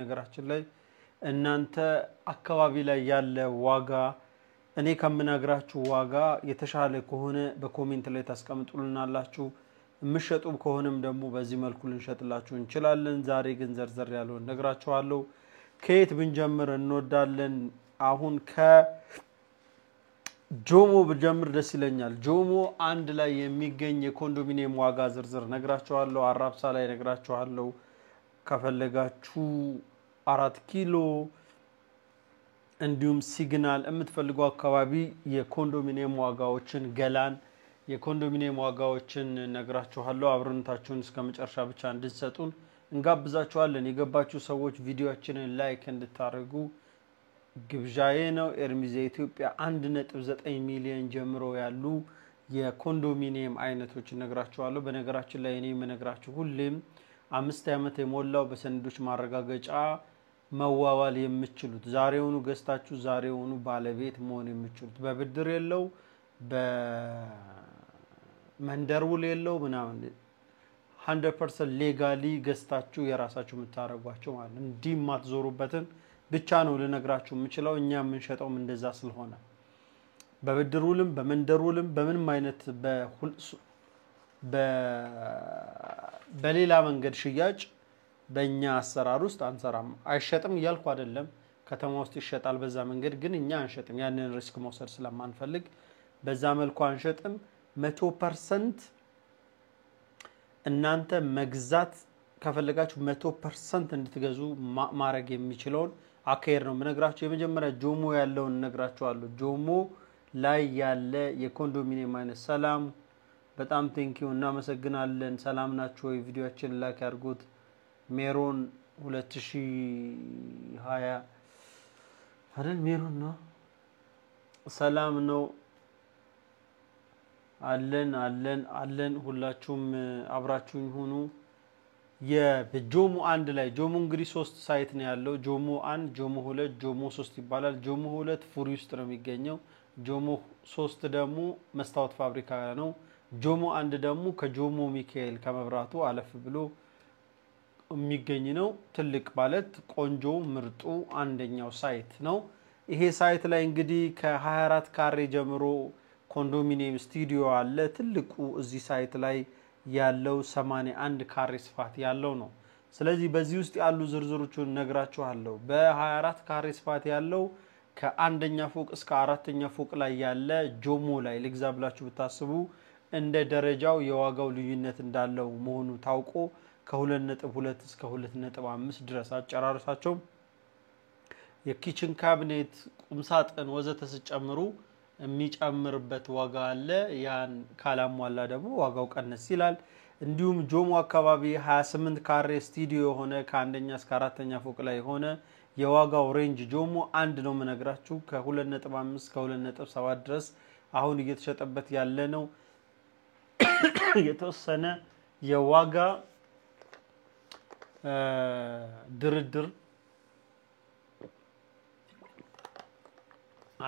ነገራችን ላይ እናንተ አካባቢ ላይ ያለ ዋጋ እኔ ከምነግራችሁ ዋጋ የተሻለ ከሆነ በኮሜንት ላይ ታስቀምጡልናላችሁ ምሽጡ ከሆነም ደግሞ በዚህ መልኩ ልንሸጥላችሁ እንችላለን ዛሬ ግን ዘርዘር ያለው ነግራችኋለሁ ከየት ብንጀምር እንወዳለን አሁን ጆሞ ብጀምር ደስ ይለኛል ጆሞ አንድ ላይ የሚገኝ የኮንዶሚኒየም ዋጋ ዝርዝር ነግራችኋለሁ አራብሳ ላይ ነግራችኋለሁ ከፈለጋችሁ 4 ኪሎ እንዲሁም ሲግናል የምትፈልጉ አካባቢ የኮንዶሚኒየም ዋጋዎችን ገላን የኮንዶሚኒየም ዋጋዎችን ነግራችኋለሁ አብረንታችሁን እስከመጨረሻ ብቻ እንድትሰጡን እንጋብዛችኋለን የገባችሁ ሰዎች ቪዲዮአችንን ላይክ እንድታደርጉ ግብዣዬ ነው ኤርሚዝ ኢትዮጵያ 1.9 ሚሊዮን ጀምሮ ያሉ የኮንዶሚኒየም አይነቶች ነግራችኋለሁ በነገራችን ላይ እኔ የምነግራችሁ ሁሌም 5 ዓመት የሞላው በሰነዶች ማረጋገጫ መዋዋል የምትችሉት ዛሬውኑ ገስታችሁ ዛሬውኑ ባለቤት መሆን የምትችሉት በብድር የለው በመንደር ውል የለው ምናምን 100% ሌጋሊ ገስታችሁ የራሳችሁ የምታረጓቸው ማለት እንዲህ ማትዞሩበትን ብቻ ነው ለነግራችሁ የምችለው እኛ የምንሸጠው እንደዛ ስለሆነ በብድር ውልም በመንደር ውልም በምንም አይነት በሌላ መንገድ ሽያጭ በእኛ አሰራር ውስጥ አንሰራም አይሸጥም ይያልኩ አይደለም ከተማ ውስጥ ይሸጣል በዛ መንገድ ግን እኛ አንሸጥም ያንን ሪስክ መውሰድ ስለማንፈልግ በዛ መልኩ አንሸጥም 100% እናንተ መግዛት ከፈለጋችሁ 100% እንድትገዙ ማረግ የሚችለውን አከየር ነው ምነግራችሁ የመጀመሪያ ጆሞ ያለውን ነግራችኋለሁ ጆሞ ላይ ያለ የኮንዶሚኒየም አይነት ሰላም በጣም ቴንኪው እናመሰግናለን ሰላም ናችሁ ወይ ቪዲዮአችን ላይክ አድርጉት ሜሮን 2020 አይደል ሜሮን ነው ሰላም ነው አለን ሁላችሁም አብራችሁኝ ሆኑ የጆሞ አንድ ላይ ጆሞ እንግዲህ 3 ሳይት ነው ያለው ጆሞ 1 ጆሞ 2 ጆሞ 3 ይባላል ጆሞ 2 ፉሪ ውስጥ ነው የሚገኘው ጆሞ 3 ደግሞ መስታወት ፋብሪካ ነው ጆሞ 1 ደግሞ ከጆሞ ሚካኤል ከመብራቱ አለፍ ብሎ የሚገኝ ነው ትልቅ ማለት ቆንጆ ምርጡ አንደኛው ሳይት ነው ይሄ ሳይት ላይ እንግዲህ ከ24 ካሬ ጀምሮ ኮንዶሚኒየም ስቱዲዮ አለ ትልቁ እዚህ ሳይት ላይ ያለው 81 ካሬ ስፋት ያለው ነው ስለዚህ በዚህ ውስጥ ያሉ ዝርዝሮችን ነግራችኋለሁ በ24 ካሬ ስፋት ያለው ከአንደኛ ፎቅ እስከ አራተኛ ፎቅ ላይ ያለ ጆሞ ላይ ለግዛብላችሁ ብታስቡ እንደ ደረጃው የዋጋው ልዩነት እንዳለው መሆኑ ታውቆ ከ2.2 እስከ 2.5 ድረስ አጨራረሳቸው የኪችን ካቢኔት ቁምሳጥን ወዘተ ተጨምሩ የሚጨምርበት ዋጋ አለ ያን ካላሟላ ደግሞ ዋጋው ቀነስ ይላል እንዲሁም ጆሞ አካባቢ 28 ካሬ ስቱዲዮ ሆነ ከአንደኛ እስከ አራተኛ ፎቅ ላይ ሆነ የዋጋው ሬንጅ ጆሞ 1 ነው መነግራችሁ ከ2.5 እስከ 2.7 ድረስ አሁን እየተሸጠበት ያለ ነው የተወሰነ የዋጋ ድርድር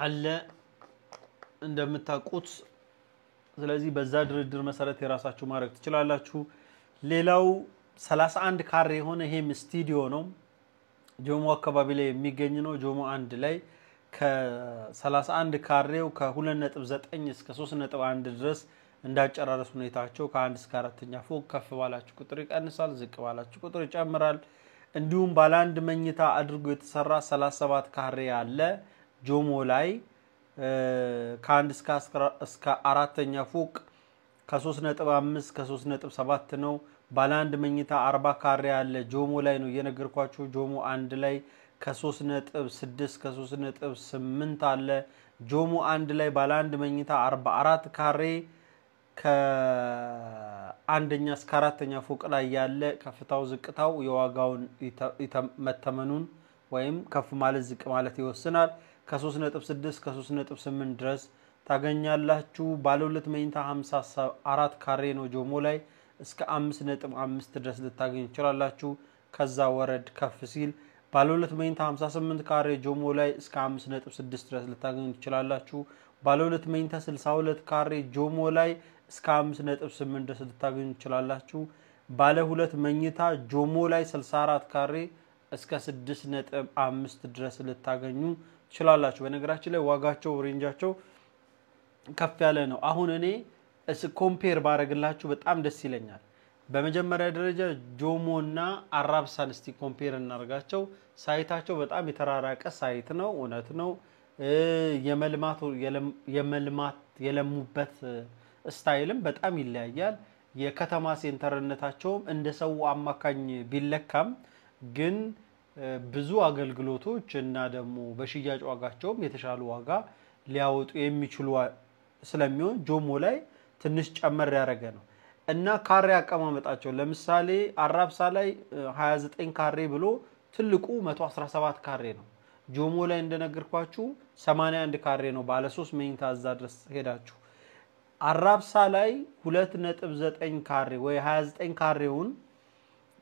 አለ እንደምታውቁት ስለዚህ በዛ ድርድር መሰረት የራሳችሁ ማድረግ ትችላላችሁ ሌላው 31 ካሬ ሆነ ይሄም ስቱዲዮ ነው ጆሞ አካባቢ ላይ የሚገኝ ነው ጆሞ 1 ላይ ከ31 ካሬው ከ2.9 እስከ 3.1 ድረስ እንዳጨራረስ ሁኔታቸው ከ1 እስከ 4ኛ ፎቅ ከፍ ባላችሁ ቁጥር ይቀንሳል ዝቅ ባላችሁ ቁጥር ይጨምራል እንዲሁም ባለ አንድ መኝታ አድርጎ የተሰራ 37 ካሬ አለ ጆሞ ላይ ከ1 እስከ 4ኛ ፎቅ ከ3.5 ከ3.7 ነው ባለ አንድ መኝታ 40 ካሬ አለ ጆሞ ላይ ነው የነገርኳችሁ ጆሞ 1 ላይ ከ3.6 ከ3.8 አለ ጆሞ 1 ላይ ባለ አንድ መኝታ 44 ካሬ ከአንደኛ እስከ 4ኛ ፎቅ ላይ ያለ ከፍታው ዝቅታው የዋጋውን መተመኑን ወይም ከፍ ማለት ዝቅ ማለት ይወስናል ከ3.6 ከ3.8 ድረስ ታገኛላችሁ ባለ 2 መኝታ 54 ካሬ ነው ጆሞ ላይ እስከ 5.5 ድረስ ልታገኙ ይችላላችሁ ከዛ ወረድ ከፍ ሲል ባለ 2 መኝታ 58 ካሬ ጆሞ ላይ እስከ 5.6 ድረስ ልታገኙ ይችላላችሁ ባለ 2 መኝታ 62 ካሬ ጆሞ ላይ እስከ 5.8 ድረስ ልታገኙ ይችላላችሁ ባለ 2 መኝታ ጆሞ ላይ 64 ካሬ እስከ 6.5 ድረስ ልታገኙ ትችላላችሁ በነገራችን ላይ ዋጋቸው ሬንጃቸው ከፍ ያለ ነው አሁን እኔ ኮምፔር ባረግላችሁ በጣም ደስ ይለኛል በመጀመሪያ ደረጃ ጆሞና አራብሳን እስቲ ኮምፔር እናርጋቸው ሳይታቸው በጣም የተራራቀ ሳይት ነው እውነት ነው የለሙበት ስታይልም በጣም ይለያያል የከተማ ሴንተርነታቸውም እንደ ሰው አማካኝ ቢለካም ግን ብዙ አገልግሎቶች እና ደግሞ በሽያጭ ዋጋቸውም የተሻሉ ዋጋ ሊያወጡ የሚችሉ ስለሚሆን ጆሞ ላይ ትንሽ ጨመር ያረገ ነው እና ካሬ አቀማመጣቸው ለምሳሌ አራብሳ ላይ 29 ካሬ ብሎ ትልቁ 117 ካሬ ነው ጆሞ ላይ እንደነገርኳችሁ 81 ካሬ ነው ባለ 3 መኝታ እዛ ድረስ ሄዳችሁ አራብሳ ላይ 2.9 ካሬ ወይ 29 ካሬውን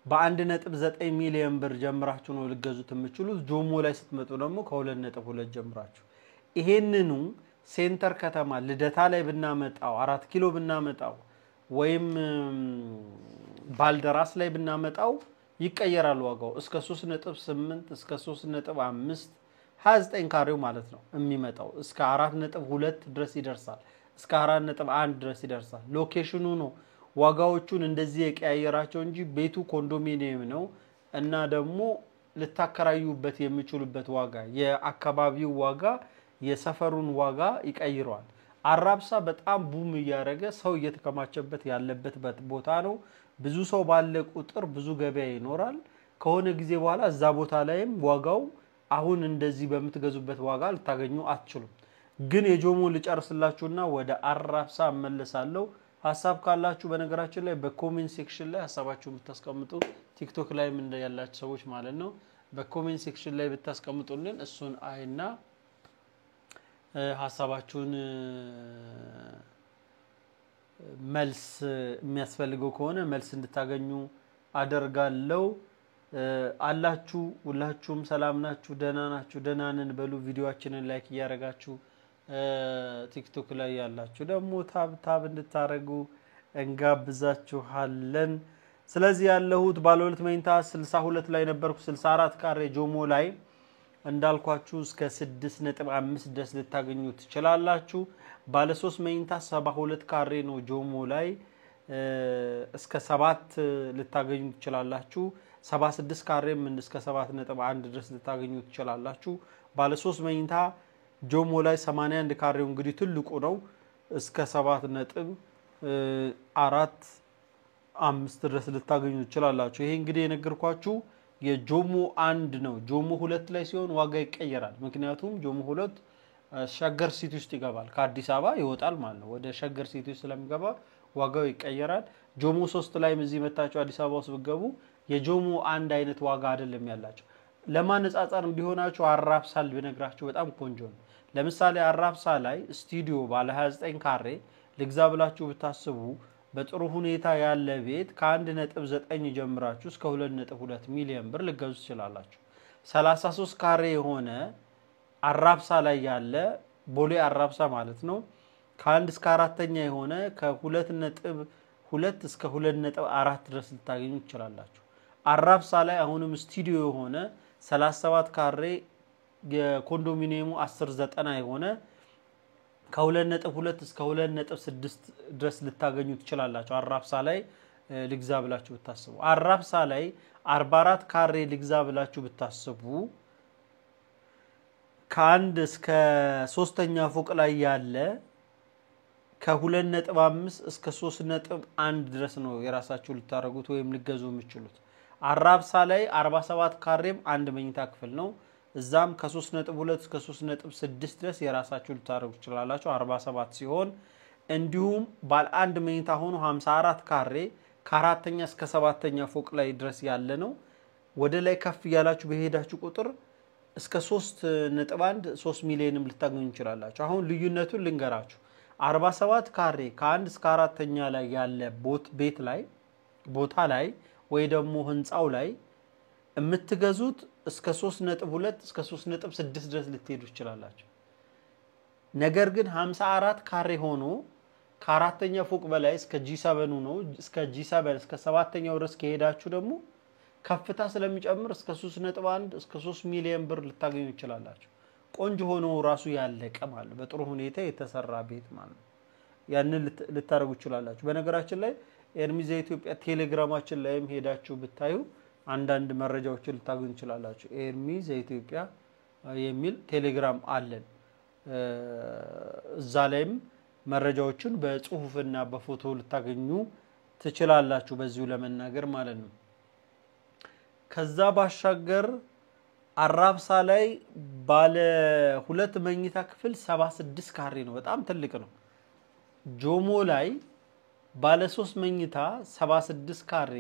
በ1.9 ሚሊዮን ብር ጀምራችሁ ነው ልገዙት የምትችሉት ጆሞ ላይ ስትመጡ ደግሞ ከ2.2 ጀምራችሁ ይሄንኑ ሴንተር ከተማ ልደታ ላይ ብናመጣው 4 ኪሎ ብናመጣው ወይም ባልደራስ ላይ ብናመጣው ይቀየራል ዋጋው እስከ 3.8 እስከ 3.5 29 ካሬው ማለት ነው የሚመጣው እስከ 4.2 ድረስ ይደርሳል እስከ 4.1 ድረስ ይደርሳል ሎኬሽኑ ነው ዋጋዎቹን እንደዚህ የቀያየራቸው እንጂ ቤቱ ኮንዶሚኒየም ነው እና ደግሞ ልታከራዩበት የሚችሉበት ዋጋ የአካባቢው ዋጋ የሰፈሩን ዋጋ ይቀይራል አራብሳ በጣም ቡም ያረገ ሰው እየተከማቸበት ያለበት ቦታ ነው ብዙ ሰው ባለ ቁጥር ብዙ ገበያ ይኖራል ከሆነ ጊዜ በኋላ እዛ ቦታ ላይም ዋጋው አሁን እንደዚህ በመትገዙበት ዋጋ ልታገኙ አትችሉም ግን የጆሞ ልጨርስላችሁና ወደ አራብሳ መለሳለሁ ሐሳብ ካላችሁ በነገራችን ላይ በኮሜንት ሴክሽን ላይ ሐሳባችሁን ብታስቀምጡ ቲክቶክ ላይ ምን ያላችሁ ሰዎች ማለት ነው በኮሜንት ሴክሽን ላይ ብታስቀምጡልን እሱን አይና ሐሳባችሁን መልስ የሚያስፈልገው ከሆነ መልስ እንድታገኙ አደርጋለሁ አላችሁ ሁላችሁም ሰላም ናችሁ ደህና ናችሁ ደህና ነን በሉ ቪዲዮአችንን ላይክ ያረጋችሁ ቲክቶክ ላይ ያላችሁ ደግሞ ታብ እንድታረጉ እንጋብዛችኋለን ስለዚህ ያለሁት ባለ 2 መኝታ 62 ላይ ነበርኩ 64 ካሬ ጆሞ ላይ እንዳልኳችሁ እስከ 6.5 ድረስ ልታገኙ ትችላላችሁ ባለ 3 መኝታ 72 ካሬ ነው ጆሞ ላይ እስከ 7 ልታገኙ ትችላላችሁ 76 ካሬም እስከ 7.1 ድረስ ልታገኙ ትችላላችሁ ባለ 3 መኝታ ጆሞ ላይ 81 ካሬው እንግዲህ ትልቁ ነው እስከ 7.45 ድረስ ልታገኙ ትችላላችሁ ይሄ እንግዲህ የነገርኳችሁ የጆሞ 1 ነው ጆሞ 2 ላይ ሲሆን ዋጋ ይቀየራል ምክንያቱም ጆሞ 2 ሸገር ሲቲ ውስጥ ይገባል ከአዲስ አበባ ይወጣል ማለት ነው ወደ ሸገር ሲቲ ውስጥ ስለሚገባ ዋጋው ይቀየራል ጆሞ 3 ላይ እዚህ መታችሁ አዲስ አበባ ውስጥ ብትገቡ የጆሞ 1 አይነት ዋጋ አይደለም ያላችሁ ለማነጻጸር እንዲሆናችሁ አራብሳል ብነግራችሁ በጣም ቆንጆ ነው ለምሳሌ አራብሳ ላይ ስቱዲዮ ባለ 29 ካሬ ልግዛ ብላችሁ ብታስቡ በጥሩ ሁኔታ ያለ ቤት ከ1.9 ጀምራችሁ እስከ 2.2 ሚሊዮን ብር ልገዙ ትችላላችሁ 33 ካሬ የሆነ አራብሳ ላይ ያለ ቦሌ አራብሳ ማለት ነው ከ1 እስከ 4ኛ የሆነ ከ2.2 እስከ 2.4 ድረስ ልታገኙ ትችላላችሁ አራብሳ ላይ አሁንም ስቱዲዮ የሆነ 37 ካሬ የኮንዶሚኒየሙ 1090 የሆነ ከ2.2 እስከ 2.6 ድረስ ልታገኙ ትችላላችሁ አራብሳ ላይ ልግዛ ብላችሁ ብታስቡ አራብሳ ላይ 44 ካሬ ልግዛ ብላችሁ ብታስቡ ከአንድ እስከ 3ኛ ፎቅ ላይ ያለ ከ2.5 እስከ 3.1 ድረስ ነው የራሳችሁ ልታረጉት ወይም ልገዙ የምትችሉት አራብሳ ላይ 47 ካሬም አንድ መኝታ ክፍል ነው እዛም ከ3.2 እስከ 3.6 ድረስ የራሳችሁ ልታረጉ ትችላላችሁ 47 ሲሆን እንዲሁም ባለ አንድ መኝታ ሆኖ 54 ካሬ ከአራተኛ እስከ 7ኛ ፎቅ ላይ ድረስ ያለ ነው ወደ ላይ ከፍ ያላችሁ በሄዳችሁ ቁጥር እስከ 3.1 3 ሚሊዮንም ልታገኙ ትችላላችሁ አሁን ልዩነቱን ልንገራችሁ 47 ካሬ ከ1 እስከ 4ኛ ላይ ያለ ቤት ላይ ቦታ ላይ ወይ ደግሞ ህንጻው ላይ የምትገዙት እስከ 3.2 እስከ 3.6 ድረስ ልትሄዱ ትችላላችሁ ነገር ግን 54 ካሬ ሆኖ ከአራተኛ ፎቅ በላይ እስከ G7 ነው እስከ G7 እስከ 7ኛው ድረስ ከሄዳችሁ ደግሞ ከፍታ ስለሚጨምር እስከ 3.1 እስከ 3 ሚሊዮን ብር ልታገኙ ይችላላችሁ ቆንጆ ሆኖ ራሱ ያለቀ ማለት በጥሩ ሁኔታ የተሰራ ቤት ማለት ያንን ልታረጉ ይችላላችሁ በነገራችን ላይ ኤርሚዝ የኢትዮጵያ ቴሌግራማችን ላይም ሄዳችሁ ብታዩ አንዳንድ መረጃዎችን ልታገኙ ይችላላችሁ ኤርሚዝ የኢትዮጵያ የሚል ቴሌግራም አለን እዛ ላይም መረጃዎችን በጽሁፍና በፎቶ ልታገኙ ትችላላችሁ በዚሁ ለመናገር ማለት ነው ከዛ ባሻገር አራብሳ ላይ ባለ 2 መኝታ ክፍል 76 ካሬ ነው በጣም ትልቅ ነው ጆሞ ላይ ባለ 3 መኝታ 76 ካሬ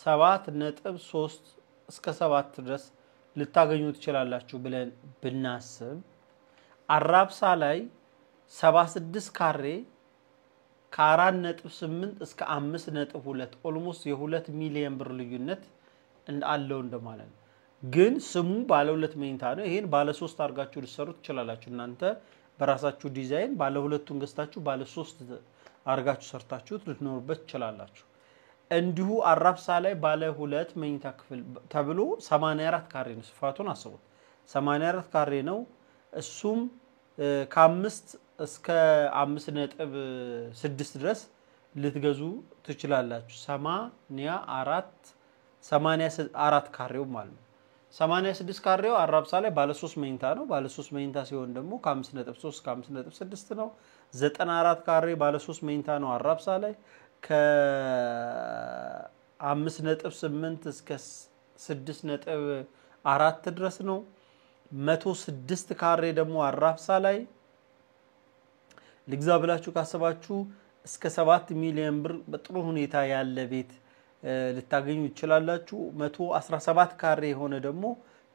7.3 እስከ 7 ድረስ ልታገኙ ትችላላችሁ ብለን ብናስብ አራብሳ ላይ 76 ካሬ ከ4.8 እስከ 5.2 ኦልሞስት የ2 ሚሊዮን ብር ልዩነት እንዳለው እንደማለት ነው ግን ስሙ ባለ 2 መኝታ ነው ይሄን ባለ 3 አርጋችሁ ልትሰሩ ትችላላችሁ እናንተ በራሳችሁ ዲዛይን ባለ 2ቱን ገዝታችሁ ባለ 3 አርጋችሁ ሰርታችሁት ልትኖርበት ትችላላችሁ እንዲሁ አራብሳ ላይ ባለ 2 መኝታ ክፍል ተብሎ 84 ካሬ ነው ስፋቱን አስቡት 84 ካሬ ነው እሱም ከ5 እስከ 5.6 ድረስ ልትገዙ ትችላላችሁ 84 ካሬው ማለት ነው 86 ካሬው አራብሳ ላይ ባለ 3 መኝታ ነው ባለ 3 መኝታ ሲሆን ደግሞ ከ5.3 እስከ 5.6 ነው 94 ካሬ ባለ 3 መኝታ ነው አራብሳ ላይ ከ5.8 እስከ 6.4 ድረስ ነው 106 ካሬ ደግሞ አራብሳ ላይ ልግዛ ብላችሁ ካሰባችሁ እስከ 7 ሚሊዮን ብር በጥሩ ሁኔታ ያለ ቤት ልታገኙ ይችላላችሁ 117 ካሬ ሆነ ደግሞ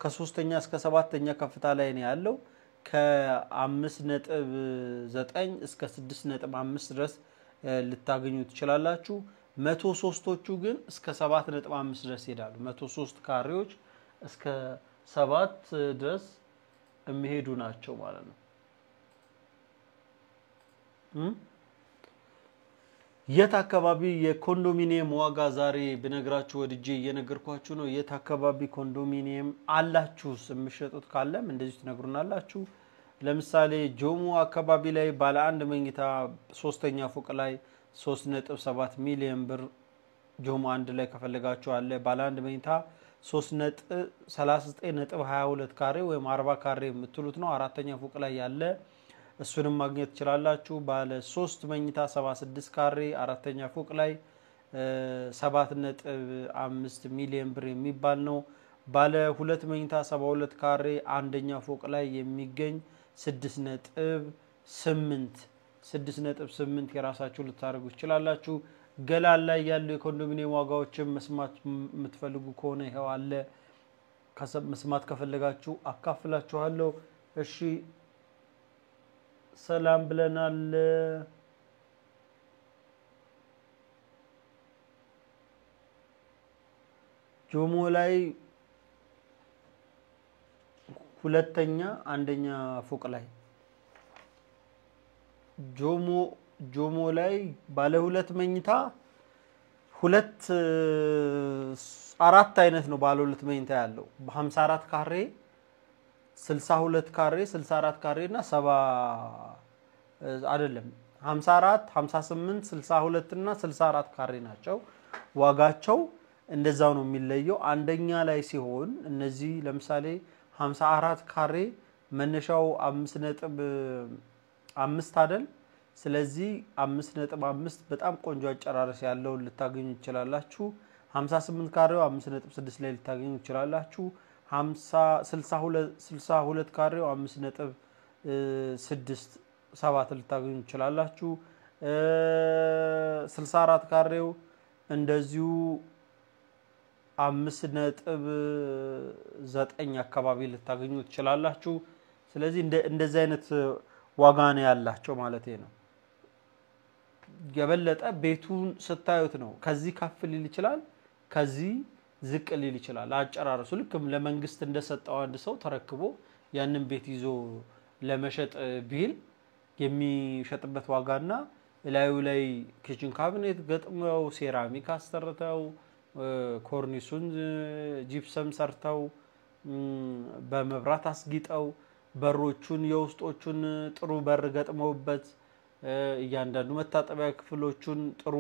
ከ3ኛ እስከ 7ኛ ከፍታ ላይ ነው ያለው ከ5.9 እስከ 6.5 ድረስ ልታገኙ ትችላላችሁ 103ቶቹ ግን እስከ 7.5 ድረስ ይሄዳሉ 103 ካሬዎች እስከ 7 ድረስ የሚሄዱ ናቸው ማለት ነው የት አካባቢ የኮንዶሚኒየም ዋጋ ዛሬ ብነግራችሁ ወድጄ እየነገርኳችሁ ነው የት አካባቢ ኮንዶሚኒየም አላችሁስ የምትሸጡት ካለም እንደዚህ ትነግሩናላችሁ ለምሳሌ ጆሞ አካባቢ ላይ ባለ 1 መኝታ 3ኛ ፎቅ ላይ 3.7 ሚሊዮን ብር ጆሞ 1 ላይ ከፈለጋችሁ አለ ባለ 1 መኝታ 3.39.22 ካሬ ወይም 40 ካሬ የምትሉት ነው አራተኛ ፎቅ ላይ ያለ እሱንም ማግኘት ይችላልላችሁ ባለ 3 መኝታ 76 ካሬ አራተኛ ፎቅ ላይ 7.5 ሚሊዮን ብር የሚባል ነው ባለ 2 መኝታ 72 ካሬ አንደኛ ፎቅ ላይ የሚገኝ 6.8 የራሳችሁ ልታረጉ ይችላልላችሁ ገላል ላይ ያለው የኮንዶሚኒየም ዋጋዎችን መስማት የምትፈልጉ ከሆነ ይሄው አለ መስማት ከፈለጋችሁ አካፍላችኋለሁ እሺ ሰላም ብለናል ጆሞ ላይ ሁለተኛ አንደኛ ፎቅ ላይ ጆሞ ላይ ባለ 2 መኝታ 4 አይነት ነው ባለ 2 መኝታ ያለው በ54 ካሬ 62 ካሬ 64 ካሬ እና 70 አይደለም 54 58 62 እና 64 ካሬ ናቸው ዋጋቸው እንደዛው ነው የሚለየው አንደኛ ላይ ሲሆን እነዚህ ለምሳሌ 54 ካሬ መነሻው 5.5 አይደል ስለዚህ 5.5 በጣም ቆንጆ አጨራረስ ያለው ልታገኙ ይችላልላችሁ 58 ካሬው 5.6 ላይ ልታገኙ ይችላልላችሁ 62 ካሬው 5.67 ልታገኙ ይችላልላችሁ 64 ካሬው እንደዚሁ 5.9 አካባቢ ልታገኙ ይችላልላችሁ ስለዚህ እንደዚህ አይነት ዋጋ ነው ያላቸው ማለት ነው የበለጠ ቤቱን ስታዩት ነው ከዚህ ከፍ ሊል ይችላል ከዚህ ዝቅ ሊል ይችላል አጨራረሱ ልክም ለመንግስት እንደሰጠው አንድ ሰው ተረክቦ ያንን ቤት ይዞ ለመሸጥ ቢል የሚሸጥበት ዋጋና ላዩ ላይ ኪችን ካቢኔት ገጥመው ሴራሚክ አስተርተው ኮርኒሱን ጂፕሰም ሰርተው በመብራት አስጊጠው በሮቹን የውስጦቹን ጥሩ በር ገጥመውበት እያንዳንዱ መታጠቢያ ክፍሎቹን ጥሩ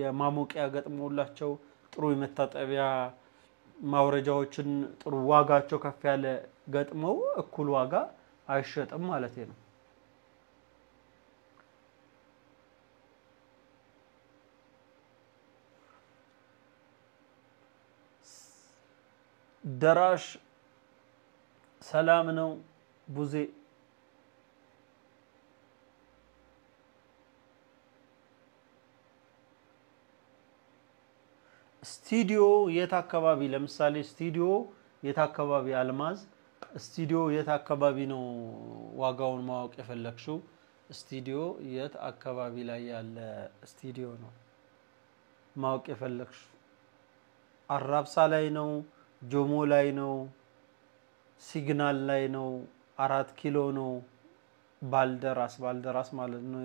የማሞቂያ ገጥመውላቸው ጥሩ የመታጠቢያ ማውረጃዎችን ጥሩ ዋጋቸው ከፍ ያለ ገጥመው እኩል ዋጋ አይሸጥም ማለት ነው። ደራሽ ሰላም ነው ቡዜ ስቱዲዮ የት አካባቢ ለምሳሌ ስቱዲዮ የት አካባቢ አልማዝ ስቱዲዮ የት አካባቢ ነው ዋጋውን ማወቅ የፈለክሽው ስቱዲዮ የት አካባቢ ላይ ያለ ስቱዲዮ ነው ማወቅ የፈለክሽው አራብሳ ላይ ነው ጆሞ ላይ ነው ሲግናል ላይ ነው 4 ኪሎ ነው ባልደራስ ማለት ነው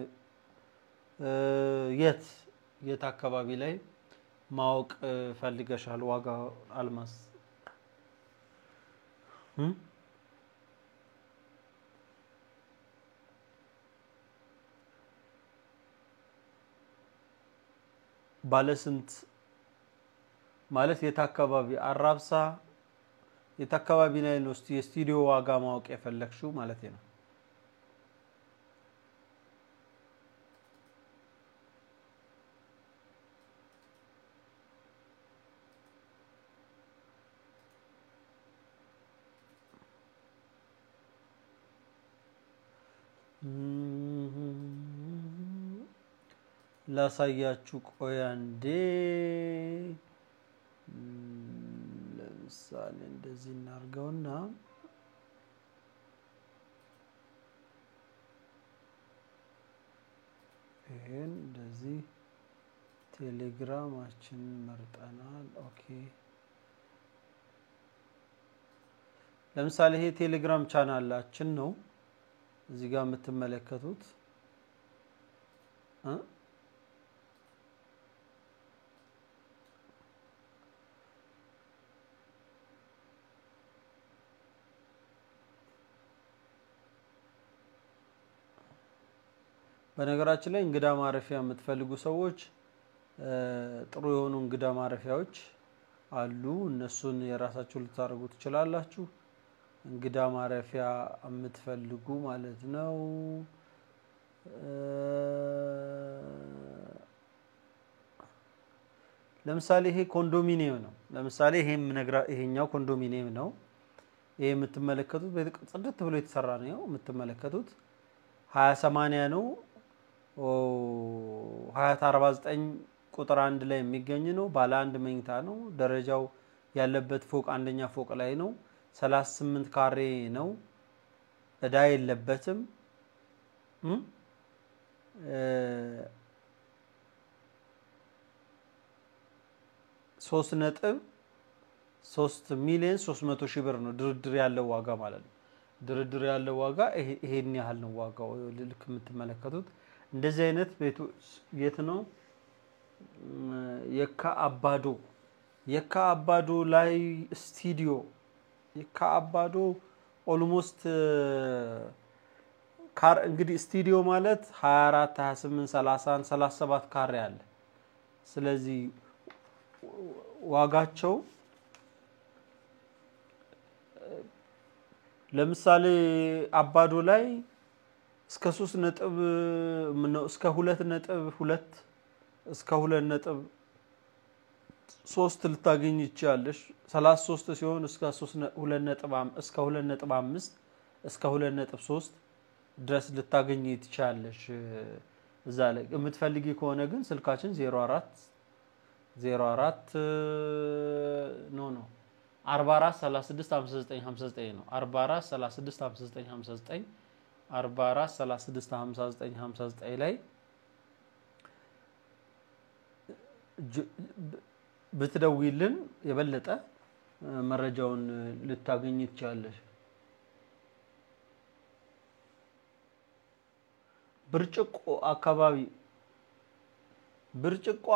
የት አካባቢ ላይ ማወቅ ፈልገሻል ዋጋ አልማዝ ባለስንት ማለት የት አካባቢ አራብሳ የት አካባቢ ላይ ነው የስቱዲዮ ዋጋ ማወቅ የፈለክሽው ማለት ነው ላሳያችሁ ቆይ አንዴ ለምሳሌ እንደዚህ እናርገውና ይሄን እንደዚህ ቴሌግራማችን መርጠናል ኦኬ ለምሳሌ ይሄ ቴሌግራም ቻናላችን ነው እዚህ ጋር የምትመለከቱት በነገራችን ላይ እንግዳ ማረፊያ የምትፈልጉ ሰዎች ጥሩ የሆኑ እንግዳ ማረፊያዎች አሉ እነሱን የራሳችሁ ልታረጉ ትችላላችሁ እንግዳ ማረፊያ የምትፈልጉ ማለት ነው ለምሳሌ ይሄ ኮንዶሚኒየም ነው ለምሳሌ ይሄኛው ኮንዶሚኒየም ነው ይሄ የምትመለከቱት ጽድት ብሎ የተሰራ ነው የምትመለከቱት 2080 ነው 2049 ቁጥር 1 ላይ የሚገኝ ነው ባለ አንድ መኝታ ነው ደረጃው ያለበት ፎቅ አንደኛ ፎቅ ላይ ነው 38 ካሬ ነው እዳ የለበትም 3 ሚሊዮን 300 ሺህ ብር ነው ድርድር ያለው ዋጋ ማለት ነው ድርድር ያለው ዋጋ ይሄን ያህል ነው ዋጋው ልክ የምትመለከቱት እንደዚህ አይነት ቤቱ የት ነው የካ አባዶ ላይ ስቱዲዮ የካ አባዶ ኦልሞስት ካር እንግዲህ ስቱዲዮ ማለት 24 28 30 37 ካሬ አለ ስለዚህ ዋጋቸው ለምሳሌ አባዶ ላይ እስከ 3 ነጥብ እስከ 2 ነጥብ 2 እስከ 2 ነጥብ 3 ልታገኝ ይችላልሽ 33 ሲሆን እስከ 2 ነጥብ እስከ 2 ነጥብ 5 እስከ 2 ነጥብ 3 ድረስ ልታገኝ ትችላለሽ እዛ ላይ የምትፈልጊ ከሆነ ግን ስልካችን 04 ኖ 44 36 59 59 ነው 44 36 59 59 44 36 59 59 ላይ ብትደውይልን የበለጠ መረጃውን ልታገኝ ትችላለሽ ብርጭቆ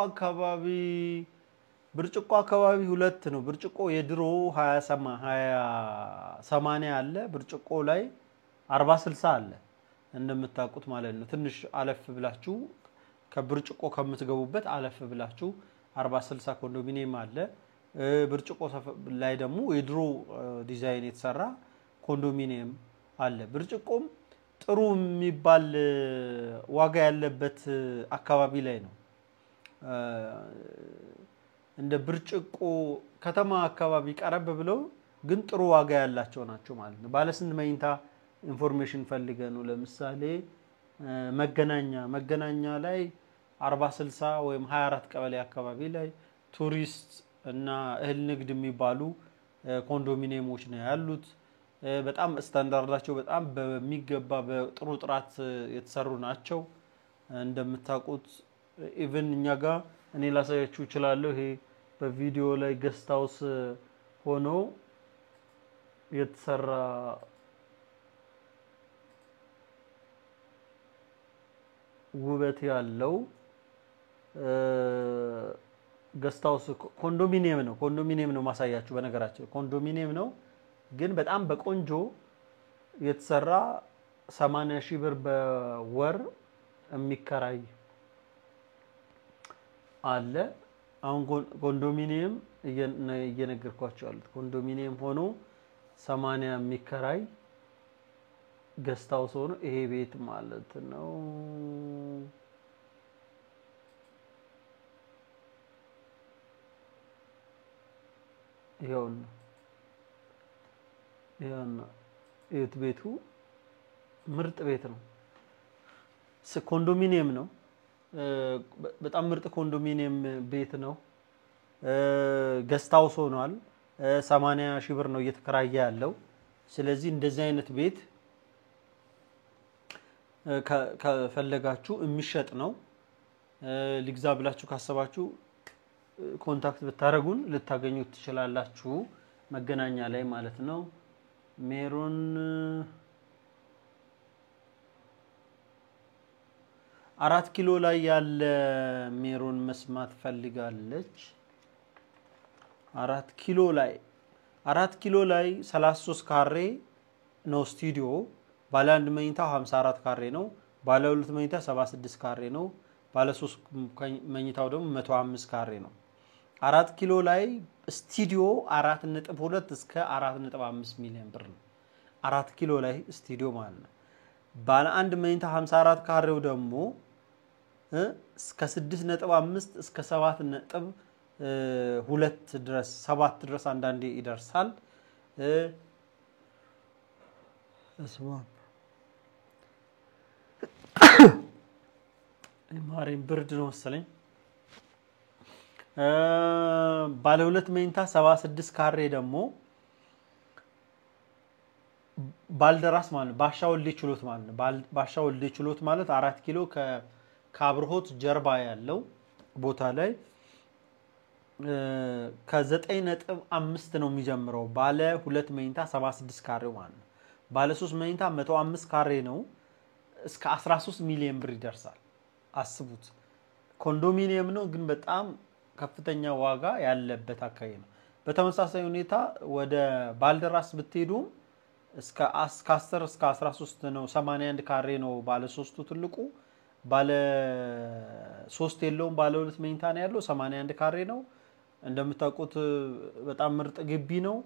አካባቢ ብርጭቆ አካባቢ ሁለት ነው ብርጭቆ የድሮ 20 አለ ብርጭቆ ላይ 40 60 አለ እንደምታውቁት ማለት ነው ትንሽ አለፍ ብላችሁ ከብርጭቆ ከምትገቡበት አለፍ ብላችሁ 40 60 ኮንዶሚኒየም አለ ብርጭቆ ላይ ደግሞ የድሮ ዲዛይን የተሰራ ኮንዶሚኒየም አለ ብርጭቆም ጥሩ የሚባል ዋጋ ያለበት አካባቢ ላይ ነው እንደ ብርጭቆ ከተማ አካባቢ ቀረብ ብለው ግን ጥሩ ዋጋ ያላቸው ናቸው ማለት ነው ባለ ስንት መኝታ ኢንፎርሜሽን ፈልገው ነው ለምሳሌ መገናኛ ላይ 40 60 ወይም 24 ቀበሌ አካባቢ ላይ ቱሪስት እና እህል ንግድ የሚባሉ ኮንዶሚኒየሞች ነው ያሉት በጣም ስታንዳርዳቸው በጣም በሚገባ በጥሩ ጥራት የተሰሩ ናቸው እንደምታውቁት ኢቭን እኛ ጋር እኔ ላሳያችሁ እችላለሁ ይሄ በቪዲዮ ላይ ገስት ሃውስ ሆኖ የተሰራ ውበት ያለው ገስት ሃውስ ኮንዶሚኒየም ነው ማሳያችሁ በነገራችን ኮንዶሚኒየም ነው ግን በጣም በቆንጆ የተሰራ 80,000 ብር በወር የሚከራይ አለ አሁን ኮንዶሚኒየም እየነገርኳችሁ አሉት ኮንዶሚኒየም ሆኖ 80 የሚከራይ ገስት ሃውስ ሆኖ ይሄ ቤት ማለት ነው ይሄውና የት ቤቱ ምርጥ ቤት ነው ኮንዶሚኒየም ነው በጣም ምርጥ ኮንዶሚኒየም ቤት ነው ገስት ሃውስ ሆኗል 80,000 ብር ነው እየተከራየ ያለው ስለዚህ እንደዚህ አይነት ቤት ከፈለጋችሁ የሚሸጥ ነው ሊግዛ ብላችሁ ካሰባችሁ ኮንታክት ብታረጉን ልታገኙት ትችላላችሁ መገናኛ ላይ ማለት ነው ሜሮን 4 ኪሎ ላይ ያለ ሜሮን መስማት ፈልጋለች 4 ኪሎ ላይ 33 ካሬ ነው ስቱዲዮ ባለ 1 መኝታ 54 ካሬ ነው ባለ 2 መኝታ 76 ካሬ ነው ባለ 3 መኝታው ደግሞ 105 ካሬ ነው 4 ኪሎ ላይ ስቱዲዮ 4.2 እስከ 4.5 ሚሊዮን ብር ነው 4 ኪሎ ላይ ስቱዲዮ ማለት ነው ባለ 1 መኝታ 54 ካሬው ደግሞ እስከ 6.5 እስከ 7.2 ድረስ 7 ድረስ አንዳንዴ ይደርሳል ማሪም ብርድ ነው መሰለኝ ባለ 2 መኝታ 76 ካሬ ደግሞ ባልደራስ ማለት ባሻወልዴ ችሎት ማለት ነው ባሻወልዴ ችሎት ማለት 4 ኪሎ ከአብርሆት ጀርባ ያለው ቦታ ላይ ከ9.5 ነው የሚጀምረው ባለ 2 መኝታ 76 ካሬው ማለት ነው ባለ 3 መኝታ 105 ካሬ ነው እስከ 13 ሚሊዮን ብር ይደርሳል አስቡት ኮንዶሚኒየም ነው ግን በጣም ከፍተኛ ዋጋ ያለበት አካባቢ ነው በተመሳሳይ ሁኔታ ወደ ባልደራስ ብትሄዱ እስከ 10 እስከ 13 ነው 81 ካሬ ነው ባለ 3ቱ ትልቁ ባለ 3 የለውም ባለ 2 መኝታ ነው ያለው 81 ካሬ ነው እንደምታውቁት በጣም ምርጥ ግቢ ነው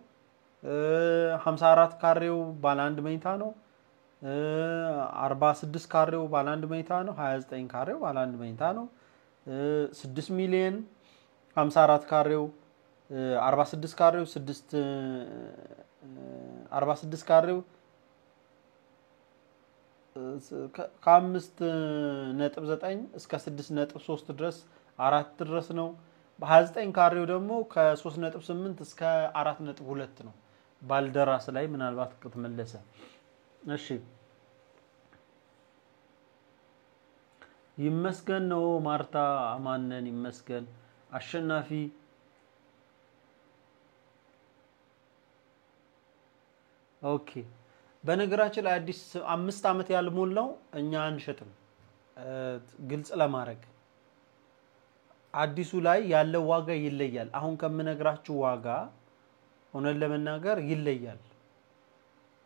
54 ካሬው ባለ 1 መኝታ ነው 46 ካሬው ባለ 1 መኝታ ነው 29 ካሬው ባለ 1 መኝታ ነው 6 ሚሊዮን 54 ካሬው 46 ካሬው 46 ካሬው ከ5.9 እስከ 6.3 ድረስ 4 ድረስ ነው በ29 ካሬው ደግሞ ከ3.8 እስከ 4.2 ነው ባልደራስ ላይ ምናልባት ከተመለሰ እሺ ይመስገን ነው ማርታ አማነን ይመስገን አሸናፊ ኦኬ በነገራችን ላይ አዲስ 5 አመት ያልሞላው እኛ አንሸጥም ግልጽ ለማድረግ አዲሱ ላይ ያለው ዋጋ ይለያል አሁን ከምነግራችሁ ዋጋ ሆነን ለመናገር ይለያል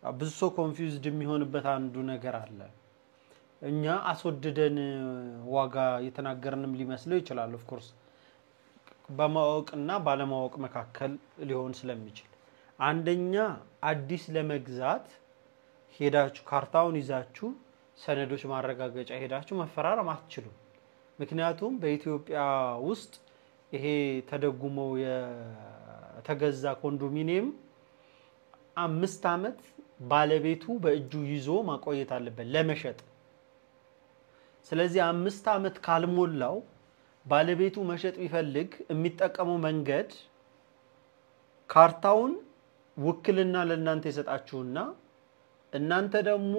ብዙ ሰው ኮንፊውዝድ የሚሆንበት አንዱ ነገር አለ እኛ አስወድደን ዋጋ የተናገርንም ሊመስለው ይችላል ኦፍ ኮርስ በማወቅና ባለማወቅ መካከል ሊሆን ስለሚችል አንደኛ አዲስ ለመግዛት ሄዳችሁ ካርታውን ይዛችሁ ሰነዶች ማረጋገጫ ሄዳችሁ መፈራረም አትችሉም ምክንያቱም በኢትዮጵያ ውስጥ ይሄ ተደጉመው የተገዛ ኮንዶሚኒየም 5 አመት ባለቤቱ በእጁ ይዞ ማቆየት አለበት ለመሸጥ ስለዚህ 5 አመት ካልሞላው ባለቤቱ መሸጥ ቢፈልግ የሚጠቀመው መንገድ ካርታውን ውክልና ለእናንተ ይሰጣችሁና እናንተ ደግሞ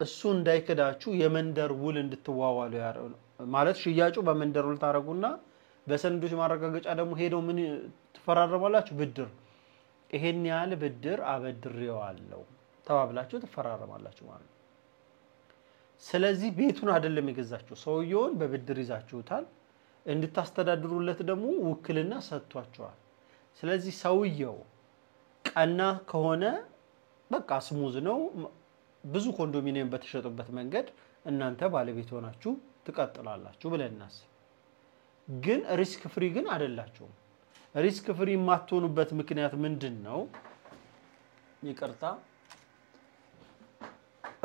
እሱ እንዳይከዳችሁ የመንደር ውል እንድትዋዋሉ ያረው ማለት ሽያጩ በመንደር ውል ታረጉና በሰነዶች ማረጋገጫ ደግሞ ሄደው ምን ተፈራረማላችሁ ብድር ይሄን ያህል ብድር አበድሬዋለሁ ተባብላችሁ ተፈራረማላችሁ ማለት ስለዚህ ቤቱን አይደለም የገዛችሁ ሰውየውን በብድር ይዛችሁታል እንድታስተዳድሩለት ደግሞ ውክልና ሰጥቷቸዋል ስለዚህ ሰውየው ቀና ከሆነ በቃ ስሙዝ ነው ብዙ ኮንዶሚኒየም በተሸጡበት መንገድ እናንተ ባለቤት ሆናችሁ ትቀጥላላችሁ ብለናስ ግን ሪስክ ፍሪ ግን አይደላችሁም ሪስክ ፍሪ ማትሆኑበት ምክንያት ምንድነው ይቅርታ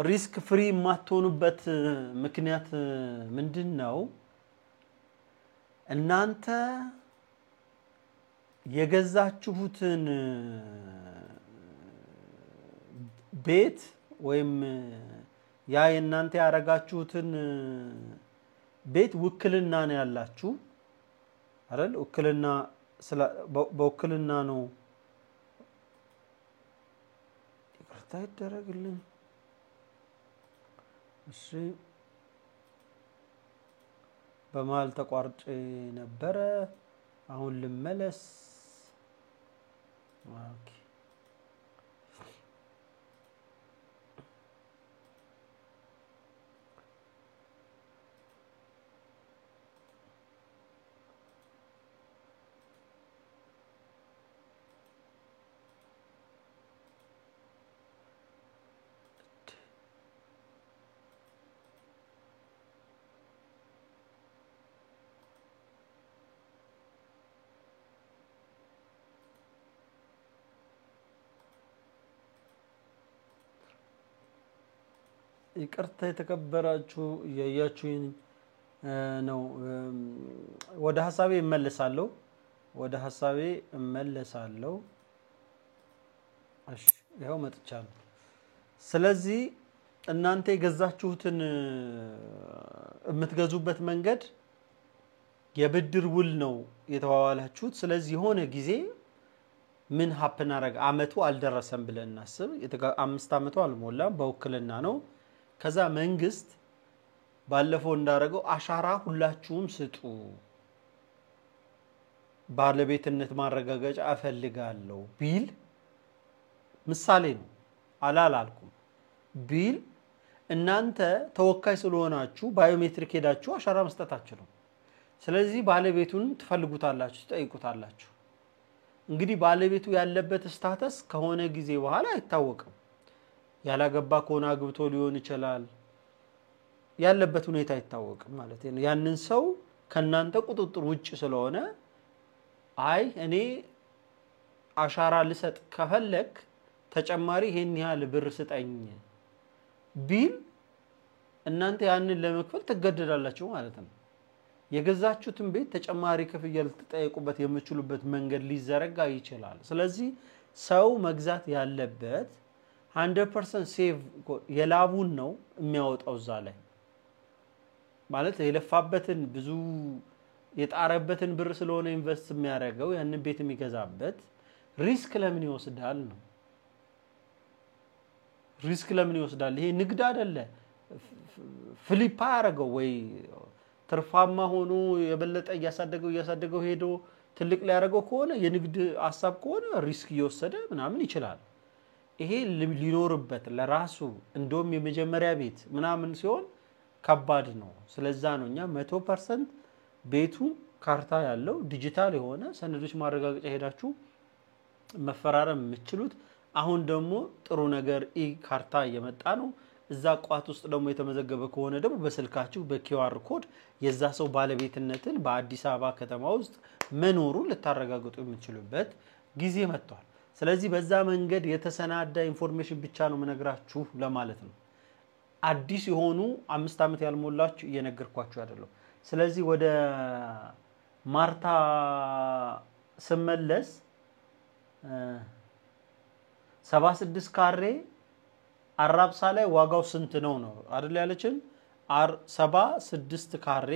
ሪስክ ፍሪ ማትሆኑበት ምክንያት ምንድነው እናንተ የገዛችሁትን ቤት ወይም ያ የናንተ ያረጋችሁትን ቤት ውክልና ነው ያላችሁ አይደል ውክልና በውክልና ነው ይቅርታ ይደረግልኝ እሺ በማል ተቋርጬ ነበረ አሁን ልመለስ ኦኬ ይቅርታ የተከበራችሁ ያያችሁኝ ነው ወደ ሐሳቤ እመለሳለሁ እሺ ያው መጥቻለሁ ስለዚህ እናንተ የገዛችሁትን የምትገዙበት መንገድ የብድር ውል ነው የተዋዋላችሁት ስለዚህ ሆነ ጊዜ ምን ሀፕን አረጋ አመቱ አልደረሰም ብለን እናስብ 5 አመቱ አልሞላም በውክልና ነው ከዛ መንግስት ባለፈው እንዳረገው አሻራ ሁላችሁም ስጡ ባለቤትነት ማረጋገጫ አፈልጋለሁ ቢል ምሳሌ ነው አላልኩም ቢል እናንተ ተወካይ ስለሆናችሁ ባዮሜትሪክ ሄዳችሁ አሻራ መስጠታችሁ ነው ስለዚህ ባለቤቱን ትፈልጉታላችሁ ትጠይቁታላችሁ እንግዲህ ባለቤቱ ያለበት ስታተስ ከሆነ ጊዜ በኋላ አይታወቅም ያላገባ ከሆነ አግብቶ ሊሆን ይችላል ያለበት ሁኔታ አይታወቅም ማለት ነው ያንን ሰው ከናንተ ቁጥጥር ውጭ ስለሆነ አይ እኔ አሻራ ልሰጥ ከፈለክ ተጨማሪ ይሄን ያህል ብር ስጠኝ ቢል እናንተ ያንን ለመክፈል ተገደዳላችሁ ማለት ነው የገዛችሁትን ቤት ተጨማሪ ክፍያ ልትጠይቁበት የምትችሉበት መንገድ ሊዘረጋ ይችላል ስለዚህ ሰው መግዛት ያለበት 100% ሴቭ የላቡን ነው የሚያወጣው እዛ ላይ ማለት የለፋበትን ብዙ የጣረበትን ብር ስለሆነ ኢንቨስት የሚያደርገው ያንን ቤት የሚገዛበት ሪስክ ለምን ይወስዳል ነው ሪስክ ለምን ይወስዳል ይሄ ንግድ አይደለ ፍሊፕ ያረጋው ወይ ትርፋማ ሆኖ የበለጠ ያሳደገው ሄዶ ትልቅ ላይ ያረጋው ከሆነ የንግድ ሐሳብ ከሆነ ሪስክ እየወሰደ ምናምን ይችላል ይሄ ሊኖርበት ለራሱ እንደውም የመጀመሪያ ቤት ምናምን ሲሆን ከባድ ነው ስለዛ ነውኛ 100% ቤቱ ካርታ ያለው ዲጂታል የሆነ ሰነዶች ማረጋገጫ ሄዳችሁ መፈራረም የምትችሉት። አሁን ደግሞ ጥሩ ነገር ካርታ እየመጣ ነው። እዛ ቋት ውስጥ ደግሞ የተመዘገበ ከሆነ ደግሞ በስልካችሁ በኪውአር ኮድ የዛ ሰው ባለቤትነትን በአዲስ አበባ ከተማ ውስጥ መኖሩን ልታረጋግጡ የምትችሉበት ጊዜ መጥቷል። ስለዚህ በዛ መንገድ የተሰናዳ ኢንፎርሜሽን ብቻ ነው መነግራችሁ ለማለት ነው። አዲስ የሆኑ 5 ዓመት ያልሞላችሁ እየነገርኳችሁ አይደለም። ስለዚህ ወደ ማርታ ስመለስ 76 ካሬ አራብሳ ላይ ዋጋው ስንት ነው አይደል ያለችን? 76 ካሬ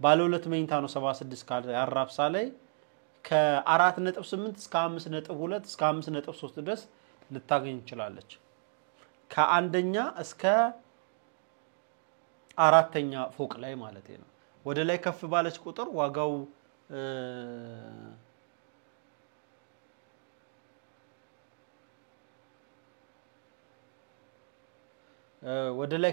ባለ 2 መኝታ ነው። 76 ካሬ አራብሳ ላይ ከ4.8 እስከ 5.2 እስከ 5.3 ድረስ ልታገኝ ትችላለች። ከአንደኛ እስከ አራተኛ ፎቅ ላይ ማለት ነው። ወደ ላይ ከፍ ባለች ቁጥር ዋጋው ወደ ላይ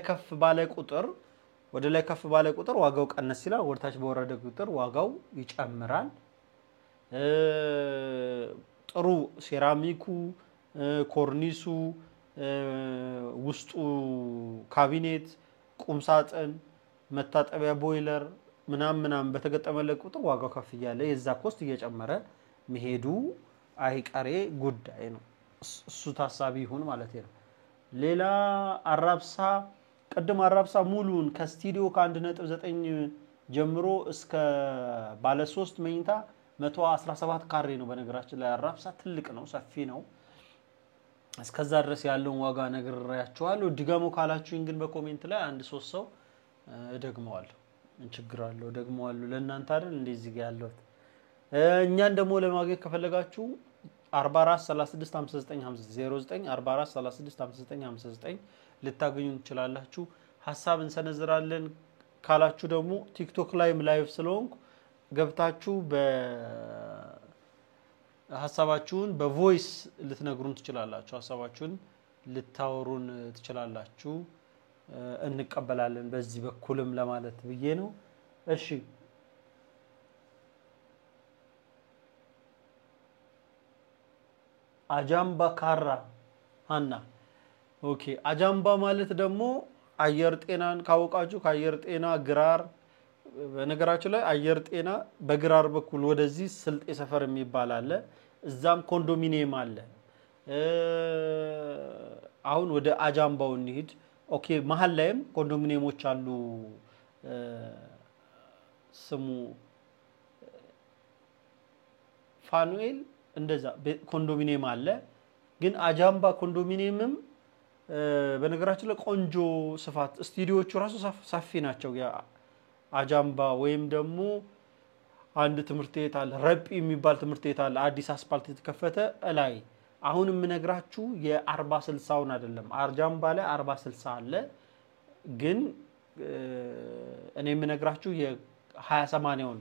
ከፍ ባለ ቁጥር ዋጋው ቀነስ ይላል። ወርታች በወረደ ቁጥር ዋጋው ይጨምራል። ጥሩ ሴራሚኩ፣ ኮርኒሱ፣ ውስጡ ካቢኔት፣ ቁምሳጥን፣ መታጠቢያ ቦይለር ምናምን በተገጠመለት ቁጥር ዋጋው ከፍ እያለ የዛ ኮስት እየጨመረ መሄዱ አይቀሬ ጉዳይ ነው። እሱ ታሳቢ ይሁን ማለት ነው። ሌላ አራብሳ ቀደም አራብሳ ሙሉን ከስቱዲዮ ከ1.9 ጀምሮ እስከ ባለ 3 መኝታ 117 ካሬ ነው። በነገራችን ላይ አራብሳ ትልቅ ነው፣ ሰፊ ነው። እስከዛ ድረስ ያለውን ዋጋ ነግሬያችኋለሁ። ድጋሞ ካላችሁኝ ግን በኮሜንት ላይ 1-3 ሰው ደግመዋለሁ። ችግር አለው ደግመዋለሁ። ለእናንተ አይደል እንደዚህ ጋር ያለው። እኛን ደግሞ ለማግኘት ከፈለጋችሁ 44365959 ልታገኙን ትችላላችሁ። ሐሳብ እንሰነዝራለን ካላችሁ ደግሞ ቲክቶክ ላይም ላይቭ ስለሆንኩ ገብታችሁ ሐሳባችሁን በቮይስ ልትነግሩን ትችላላችሁ። ሐሳባችሁን ልታወሩን ትችላላችሁ። እንቀበላለን በዚህ በኩልም ለማለት ብዬ ነው። እሺ አጃምባ ካራ ሃና ኦኬ። አጃምባ ማለት ደግሞ አየር ጤናን ካወቃችሁ ከአየር ጤና ግራር፣ በነገራችሁ ላይ አየር ጤና በግራር በኩል ወደዚህ ስልጤ ሰፈር የሚባል አለ። እዛም ኮንዶሚኒየም አለ። አሁን ወደ አጃምባው እንሂድ። ኦኬ መሃል ላይም ኮንዶሚኒየሞች አሉ። ስሙ ፋኑኤል እንደዛ ኮንዶሚኒየም አለ። ግን አጃምባ ኮንዶሚኒየምም በነገራችን ላይ ቆንጆ ስፋት ስቱዲዮቹ ራሱ ሰፊ ናቸው። ያ አጃምባ ወይም ደግሞ አንድ ትምህርት ቤት አለ፣ ረጲ የሚባል ትምህርት ቤት አለ፣ አዲስ አስፓልት የተከፈተ ላይ። አሁን የምነግራችሁ የ40/60ውን አይደለም። አጃምባ ላይ 40/60 አለ። ግን እኔ የምነግራችሁ የ20/80ውን፣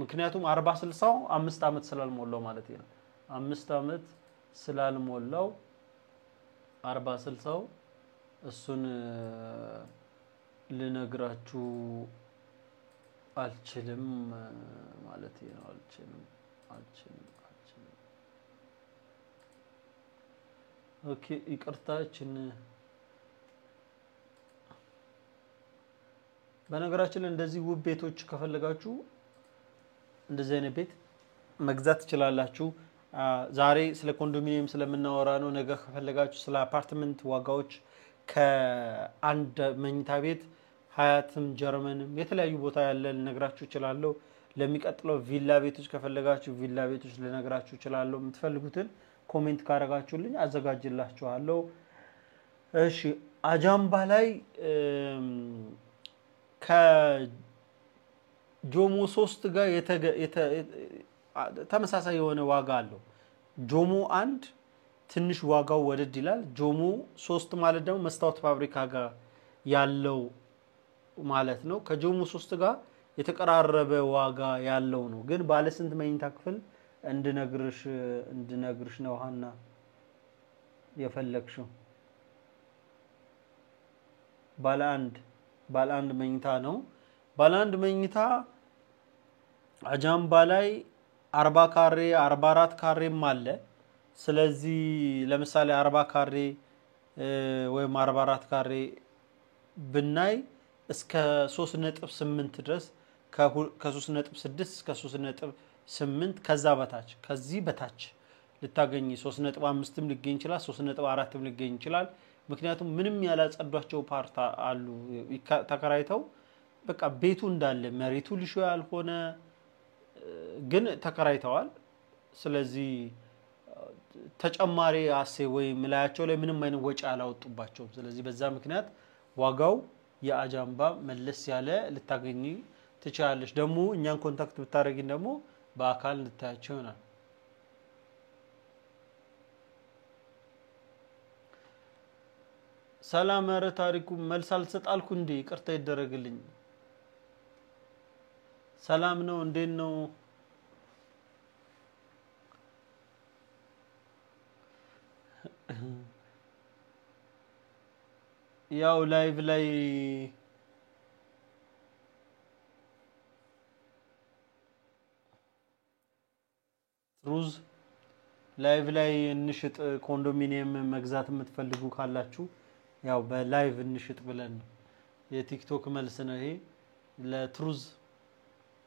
ምክንያቱም 40/60ው 5 ዓመት ስላልሞላው ማለት ነው። 5 ዓመት ስላልሞላው 40/60ው እሱን ልነግራችሁ አልችልም ማለት ነው። አልችልም። ኦኬ ይቅርታችን። በነገራችን ላይ እንደዚህ ውብ ቤቶች ከፈለጋችሁ እንደዚህ አይነት ቤት መግዛት ትችላላችሁ። ዛሬ ስለ ኮንዶሚኒየም ስለምናወራ ነው። ነገ ከፈለጋችሁ ስለ አፓርትመንት ዋጋዎች ከአንድ መኝታ ቤት ሀያትም ጀርመንም የተለያዩ ቦታ ያለ ልነግራችሁ እችላለሁ። ለሚቀጥለው ቪላ ቤቶች ከፈለጋችሁ ቪላ ቤቶች ልነግራችሁ እችላለሁ። የምትፈልጉትን ኮሜንት ካረጋችሁልኝ አዘጋጅላችኋለሁ። እሺ አጃምባ ላይ ከጆሞ 3 ጋር ተመሳሳይ የሆነ ዋጋ አለው። ጆሞ 1 ትንሽ ዋጋው ወደድ ይላል። ጆሞ 3 ማለት ደግሞ መስታወት ፋብሪካ ጋር ያለው ማለት ነው። ከጆሞ 3 ጋር የተቀራረበ ዋጋ ያለው ነው። ግን ባለ ስንት መኝታ ክፍል እንድነግርሽ ነው ሃና የፈለግሽው? ባለ አንድ መኝታ ነው። ባለ አንድ መኝታ አጃምባ ላይ 40 ካሬ 44 ካሬም አለ ስለዚህ ለምሳሌ 40 ካሬ ወይም 44 ካሬ ብናይ እስከ 3.8 ድረስ ከ3.6 እስከ 3.8 ከዛ በታች ከዚህ በታች ልታገኝ 3.5ም ሊገኝ ይችላል 3.4ም ሊገኝ ይችላል ምክንያቱም ምንም ያላጸዷቸው ፓርት አሉ ተከራይተው በቃ ቤቱ እንዳለ መሬቱ ልሾ ያልሆነ ግን ተከራይተዋል ስለዚህ ተጨማሪ አሴ ወይ ምላያቸው ላይ ምንም አይነት ወጪ አላወጡባቸው ስለዚህ በዛ ምክንያት ዋጋው የአጃምባ መለስ ያለ ልታገኝ ትችላለሽ ደግሞ እኛን ኮንታክት ብታረጊን ደግሞ በአካል እንድታያቸው ይሆናል ሰላም አረ ታሪኩ መልስ አልሰጣልኩ እንዴ ይቅርታ ይደረግልኝ ሰላም ነው እንዴት ነው ያው ላይቭ ላይ ሩዝ ላይቭ ላይ እንሽጥ ኮንዶሚኒየም መግዛት የምትፈልጉ ካላችሁ ያው በላይቭ እንሽጥ ብለን የቲክቶክ መልስ ነው ይሄ ለትሩዝ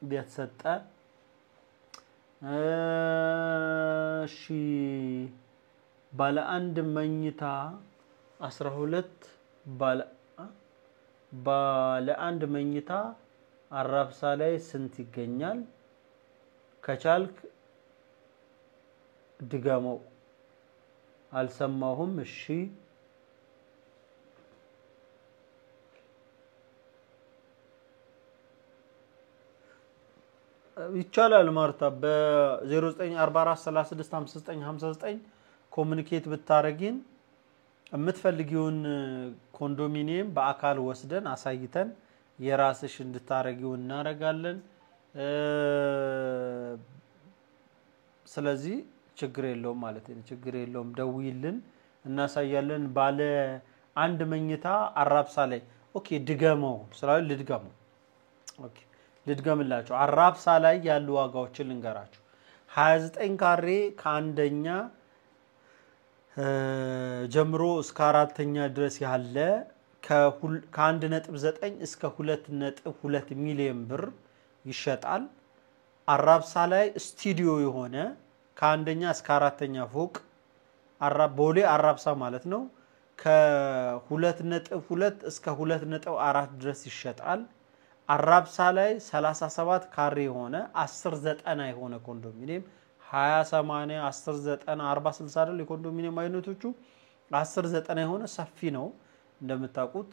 ቢያተሰጣ እሺ ባለ አንድ መኝታ 12 ባለ አንድ መኝታ አራብሳ ላይ ስንት ይገኛል ከቻልክ ድጋመው አልሰማሁም እሺ ይቻላል ማርታ በ0944365959 ኮሙኒኬት ብታረጊን የምትፈልጊውን ኮንዶሚኒየም በአካል ወስደን አሳይተን የራስሽ እንድታረጊው እናረጋለን ስለዚህ ችግር የለውም ማለት ነው ችግር የለውም ደውይልን እናሳያለን ባለ አንድ መኝታ አራብሳ ላይ ኦኬ ድገመው ስላል ልድገመው ኦኬ ልድገምላችሁ አራብሳ ላይ ያሉ ዋጋዎችን ልንገራችሁ 29 ካሬ ከአንደኛ ጀምሮ እስከ አራተኛ ድረስ ያለ ከ1.9 እስከ 2.2 ሚሊዮን ብር ይሸጣል አራብሳ ላይ ስቱዲዮ የሆነ ከአንደኛ እስከ አራተኛ ፎቅ ቦሌ አራብሳ ማለት ነው ከ2.2 እስከ 2.4 ድረስ ይሸጣል አራብሳ ላይ 37 ካሬ የሆነ 1090 የሆነ ኮንዶሚኒየም 2080 1090 4060 አይደል የኮንዶሚኒየም አይነቶቹ 1090 የሆነ ሰፊ ነው እንደምታውቁት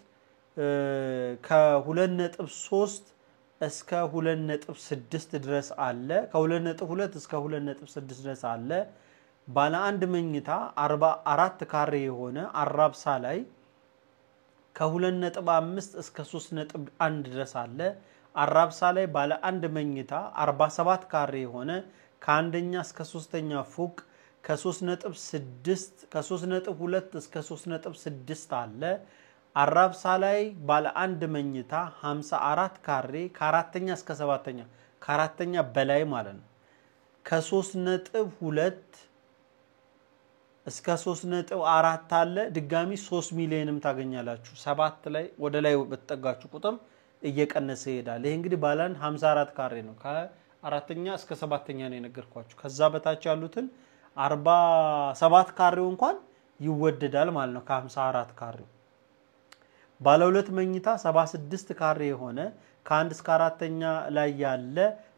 ከ2.3 እስከ 2.6 ድረስ አለ ከ2.2 እስከ 2.6 ድረስ አለ ባለ አንድ መኝታ 44 ካሬ የሆነ አራብሳ ላይ ከ2.5 እስከ 3.1 ድረስ አለ አራብሳ ላይ ባለ አንድ መኝታ 47 ካሬ የሆነ ከአንደኛ እስከ ሶስተኛ ፎቅ ከ3.2 እስከ 3.6 አለ አራብሳ ላይ ባለ አንድ መኝታ 54 ካሬ ከአራተኛ እስከ ሰባተኛ ከአራተኛ በላይ ማለት ነው ከ3.2 እስከ 3.4 አለ ድጋሚ 3 ሚሊዮንም ታገኛላችሁ 7 ላይ ወደ ላይ በተጠጋችሁ ቁጥር እየቀነሰ ይሄዳል ይሄ እንግዲህ ባላን 54 ካሬ ነው ከአራተኛ እስከ ሰባተኛ ነው የነገርኳችሁ ከዛ በታች ያሉትን 47 ካሬው እንኳን ይወደዳል ማለት ነው ከ54 ካሬው ባለ ሁለት መኝታ 76 ካሬ የሆነ ከ1 እስከ 4ኛ ላይ ያለ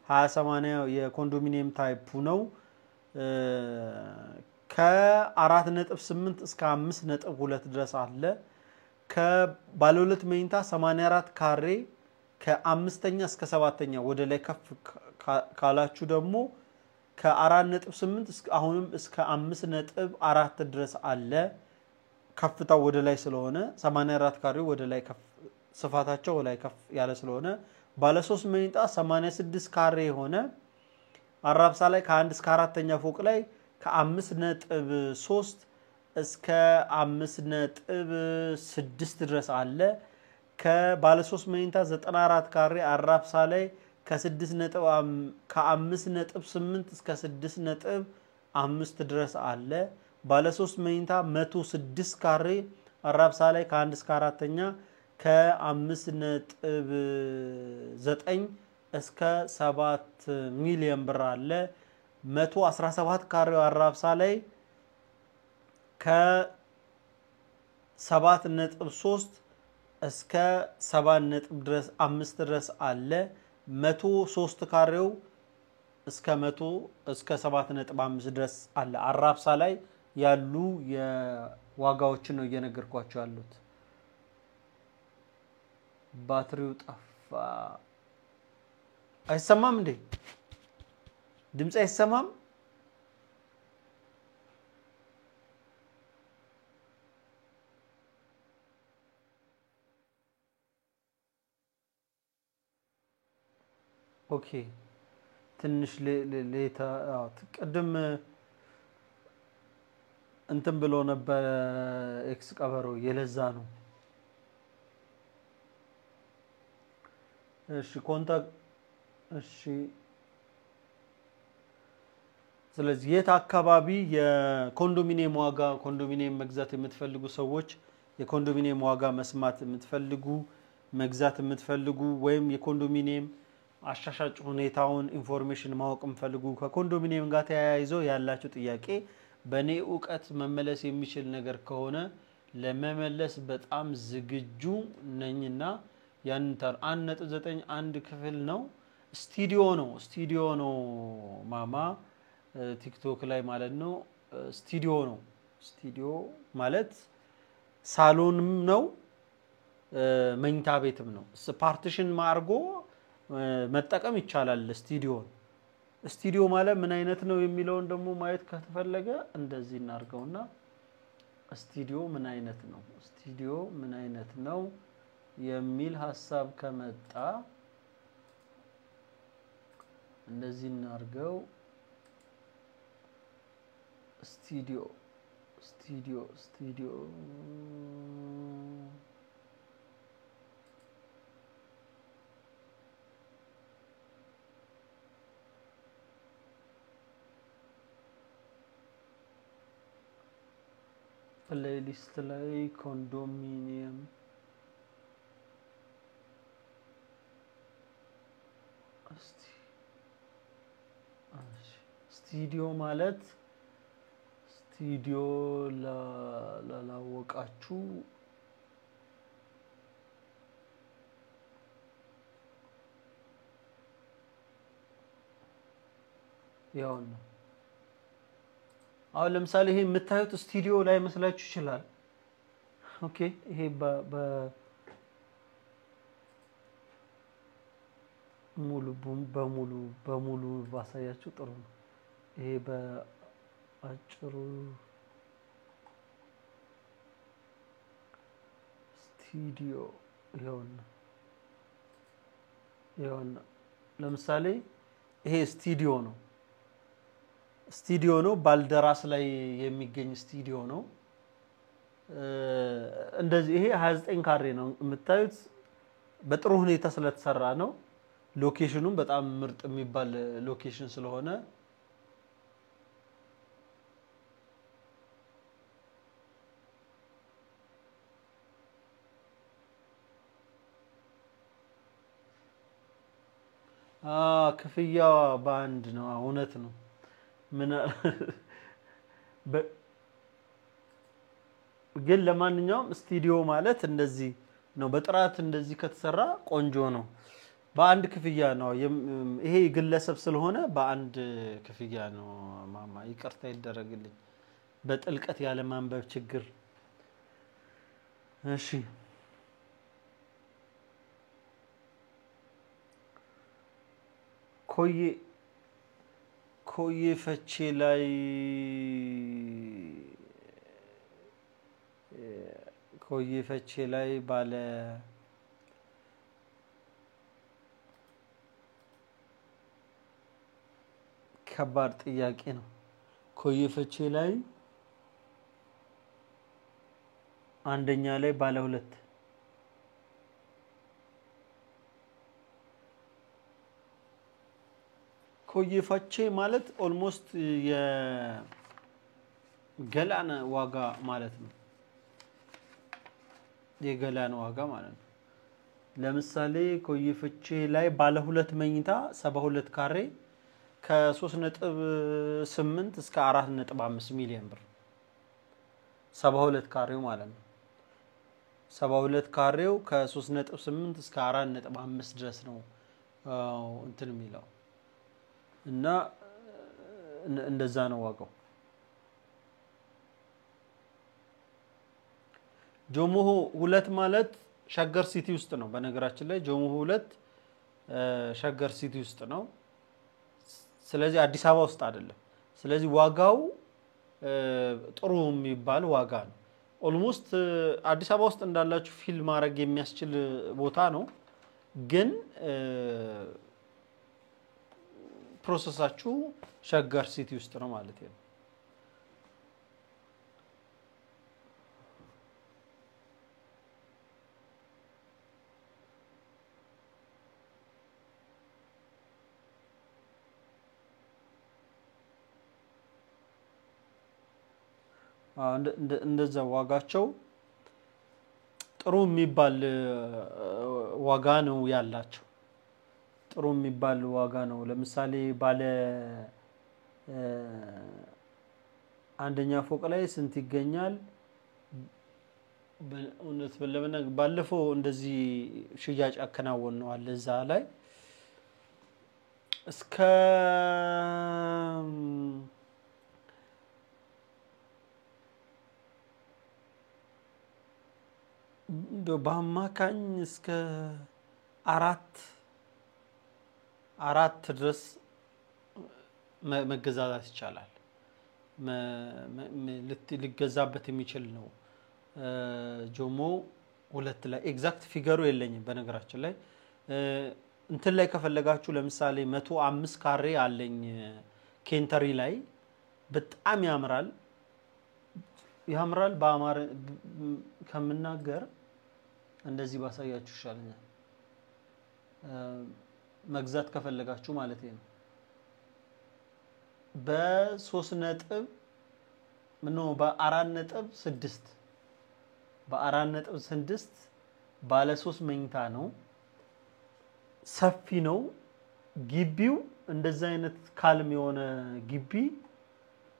2080 የኮንዶሚኒየም ታይፑ ነው ከ4.8 እስከ 5.2 ድረስ አለ ከባለ ሁለት መኝታ 84 ካሬ ከ5ኛ እስከ 7ኛ ወደ ላይ ከፍ ካላችሁ ደግሞ ከ4.8 እስከ አሁንም እስከ 5.4 ድረስ አለ ከፍታው ወደ ላይ ስለሆነ 84 ካሬው ወደ ላይ ከፍ ስፋታቸው ላይ ከፍ ያለ ስለሆነ ባለ 3 መኝታ 86 ካሬ የሆነ አራብሳ ላይ ከ1 እስከ 4ኛ ፎቅ ላይ ከ5.3 እስከ 5.6 ድረስ አለ ከባለ 3 መኝታ 94 ካሬ አራብሳ ላይ ከ5.8 እስከ 6.5 ድረስ አለ። ባለ 3 መኝታ 106 ካሬ አራብሳ ላይ ከ1 እስከ 4ኛ ከ5.9 እስከ 7 ሚሊዮን ብር አለ። 117 ካሬው አራብሳ ላይ ከ7.3 እስከ 7.5 ድረስ አለ። 103 ካሬው እስከ 7.5 ድረስ አለ። አራብሳ ላይ ያሉ የዋጋዎችን ነው እየነገርኳቸው ያሉት። ባትሪው ጠፋ። አይሰማም እንዴ? ድምጽ አይሰማም? ኦኬ ትንሽ ሌታ ቅድም እንትን ብሎ ነበር ኤክስ ቀበሮ የለዛ ነው። እሺ ኮንታክት እሺ ስለዚህ የት አካባቢ የኮንዶሚኒየም ዋጋ ኮንዶሚኒየም መግዛት የምትፈልጉ ሰዎች የኮንዶሚኒየም ዋጋ መስማት የምትፈልጉ መግዛት የምትፈልጉ ወይም የኮንዶሚኒየም አሻሻጭ ሁኔታውን ኢንፎርሜሽን ማወቅ የምትፈልጉ ከኮንዶሚኒየም ጋር ተያይዞ ያላችሁ ጥያቄ በኔ ዕውቀት መመለስ የሚችል ነገር ከሆነ ለመመለስ በጣም ዝግጁ ነኝና ያንተር 1.91 ክፍል ነው ስቱዲዮ ነው ማማ ቲክቶክ ላይ ማለት ነው ስቱዲዮ ማለት ሳሎንም ነው መኝታ ቤትም ነው ፓርቲሽን ማርጎ መጠቀም ይቻላል ስቱዲዮ ማለት ምን አይነት ነው የሚለውን ደግሞ ማየት ከተፈለገ እንደዚህ እናርገውና ስቱዲዮ ምን አይነት ነው የሚል ሐሳብ ከመጣ እንደዚህ እናርገው ስቱዲዮ ፕሌሊስት ላይ ኮንዶሚኒየም ስቱዲዮ ማለት ስቱዲዮ ላላወቃችሁ ያው ነው አሁን ለምሳሌ ይሄ የምታዩት ስቱዲዮ ላይ መስላችሁ ይችላል ኦኬ ይሄ በሙሉ ባሳያችሁ ጥሩ ነው ይሄ በአጭሩ ስቱዲዮ ይኸውና ለምሳሌ ይሄ ስቱዲዮ ነው ባልደራስ ላይ የሚገኝ ስቱዲዮ ነው እንደዚህ ይሄ 29 ካሬ ነው የምታዩት በጥሩ ሁኔታ ስለተሰራ ነው ሎኬሽኑም በጣም ምርጥ የሚባል ሎኬሽን ስለሆነ ክፍያው በአንድ ነው እውነት ነው ግን ለማንኛውም ስቱዲዮ ማለት እንደዚህ ነው በጥራት እንደዚህ ከተሰራ ቆንጆ ነው በአንድ ክፍያ ነው ይሄ ግለሰብ ስለሆነ በአንድ ክፍያ ነው ማማ ይቅርታ ይደረግልኝ በጥልቀት ያለ ማንበብ ችግር እሺ ኮዬ ፈቼ ላይ ባለ ከባድ ጥያቄ ነው ኮዬ ፈቼ ላይ አንደኛ ላይ ባለ 2 ኮየፈቼ ማለት ኦልሞስት የገላን ዋጋ ማለት ነው የገላን ዋጋ ማለት ነው ለምሳሌ ኮየፈቼ ላይ ባለ ሁለት መኝታ 72 ካሬ ከ3.8 እስከ 4.5 ሚሊዮን ብር 72 ካሬው ማለት ነው 72 ካሬው ከ3.8 እስከ 4.5 ድረስ ነው እንትን የሚለው እና እንደዛ ነው ዋጋው ጆሞ 2 ማለት ሸገር ሲቲ ውስጥ ነው በነገራችን ላይ ጆሞ 2 ሸገር ሲቲ ውስጥ ነው ስለዚህ አዲስ አበባ ውስጥ አይደለም ስለዚህ ዋጋው ጥሩ የሚባል ዋጋ ነው ኦልሞስት አዲስ አበባ ውስጥ እንዳላችሁ ፊል ማድረግ የሚያስችል ቦታ ነው ግን ፕሮሰሳችሁ ሸገር ሲቲ ውስጥ ነው ማለት ነው እንደዛ ዋጋቸው ጥሩ የሚባል ዋጋ ነው ያላቸው ጥሩ የሚባል ዋጋ ነው ለምሳሌ ባለ አንደኛ ፎቅ ላይ ስንት ይገኛል በእውነት ለምን ባለፈው እንደዚህ ሽያጭ አከናወን ነው አለ እዛ ላይ እስከ በአማካኝ እስከ 4 ድረስ መገዛዛት ይቻላል ልትገዛበት የሚችል ነው ጆሞ 2 ላይ ኤግዛክት ፊገሩ የለኝም በነገራችን ላይ እንትን ላይ ከፈለጋችሁ ለምሳሌ 105 ካሬ አለኝ ኬንተሪ ላይ በጣም ያምራል በአማር ከምናገር እንደዚህ ባሳያችሁ ይሻለኛል መግዛት ከፈለጋችሁ ማለት ነው በ3 ነጥብ ምነው በ4.6 ባለ 3 መኝታ ነው ሰፊ ነው ግቢው እንደዛ አይነት ካልም የሆነ ግቢ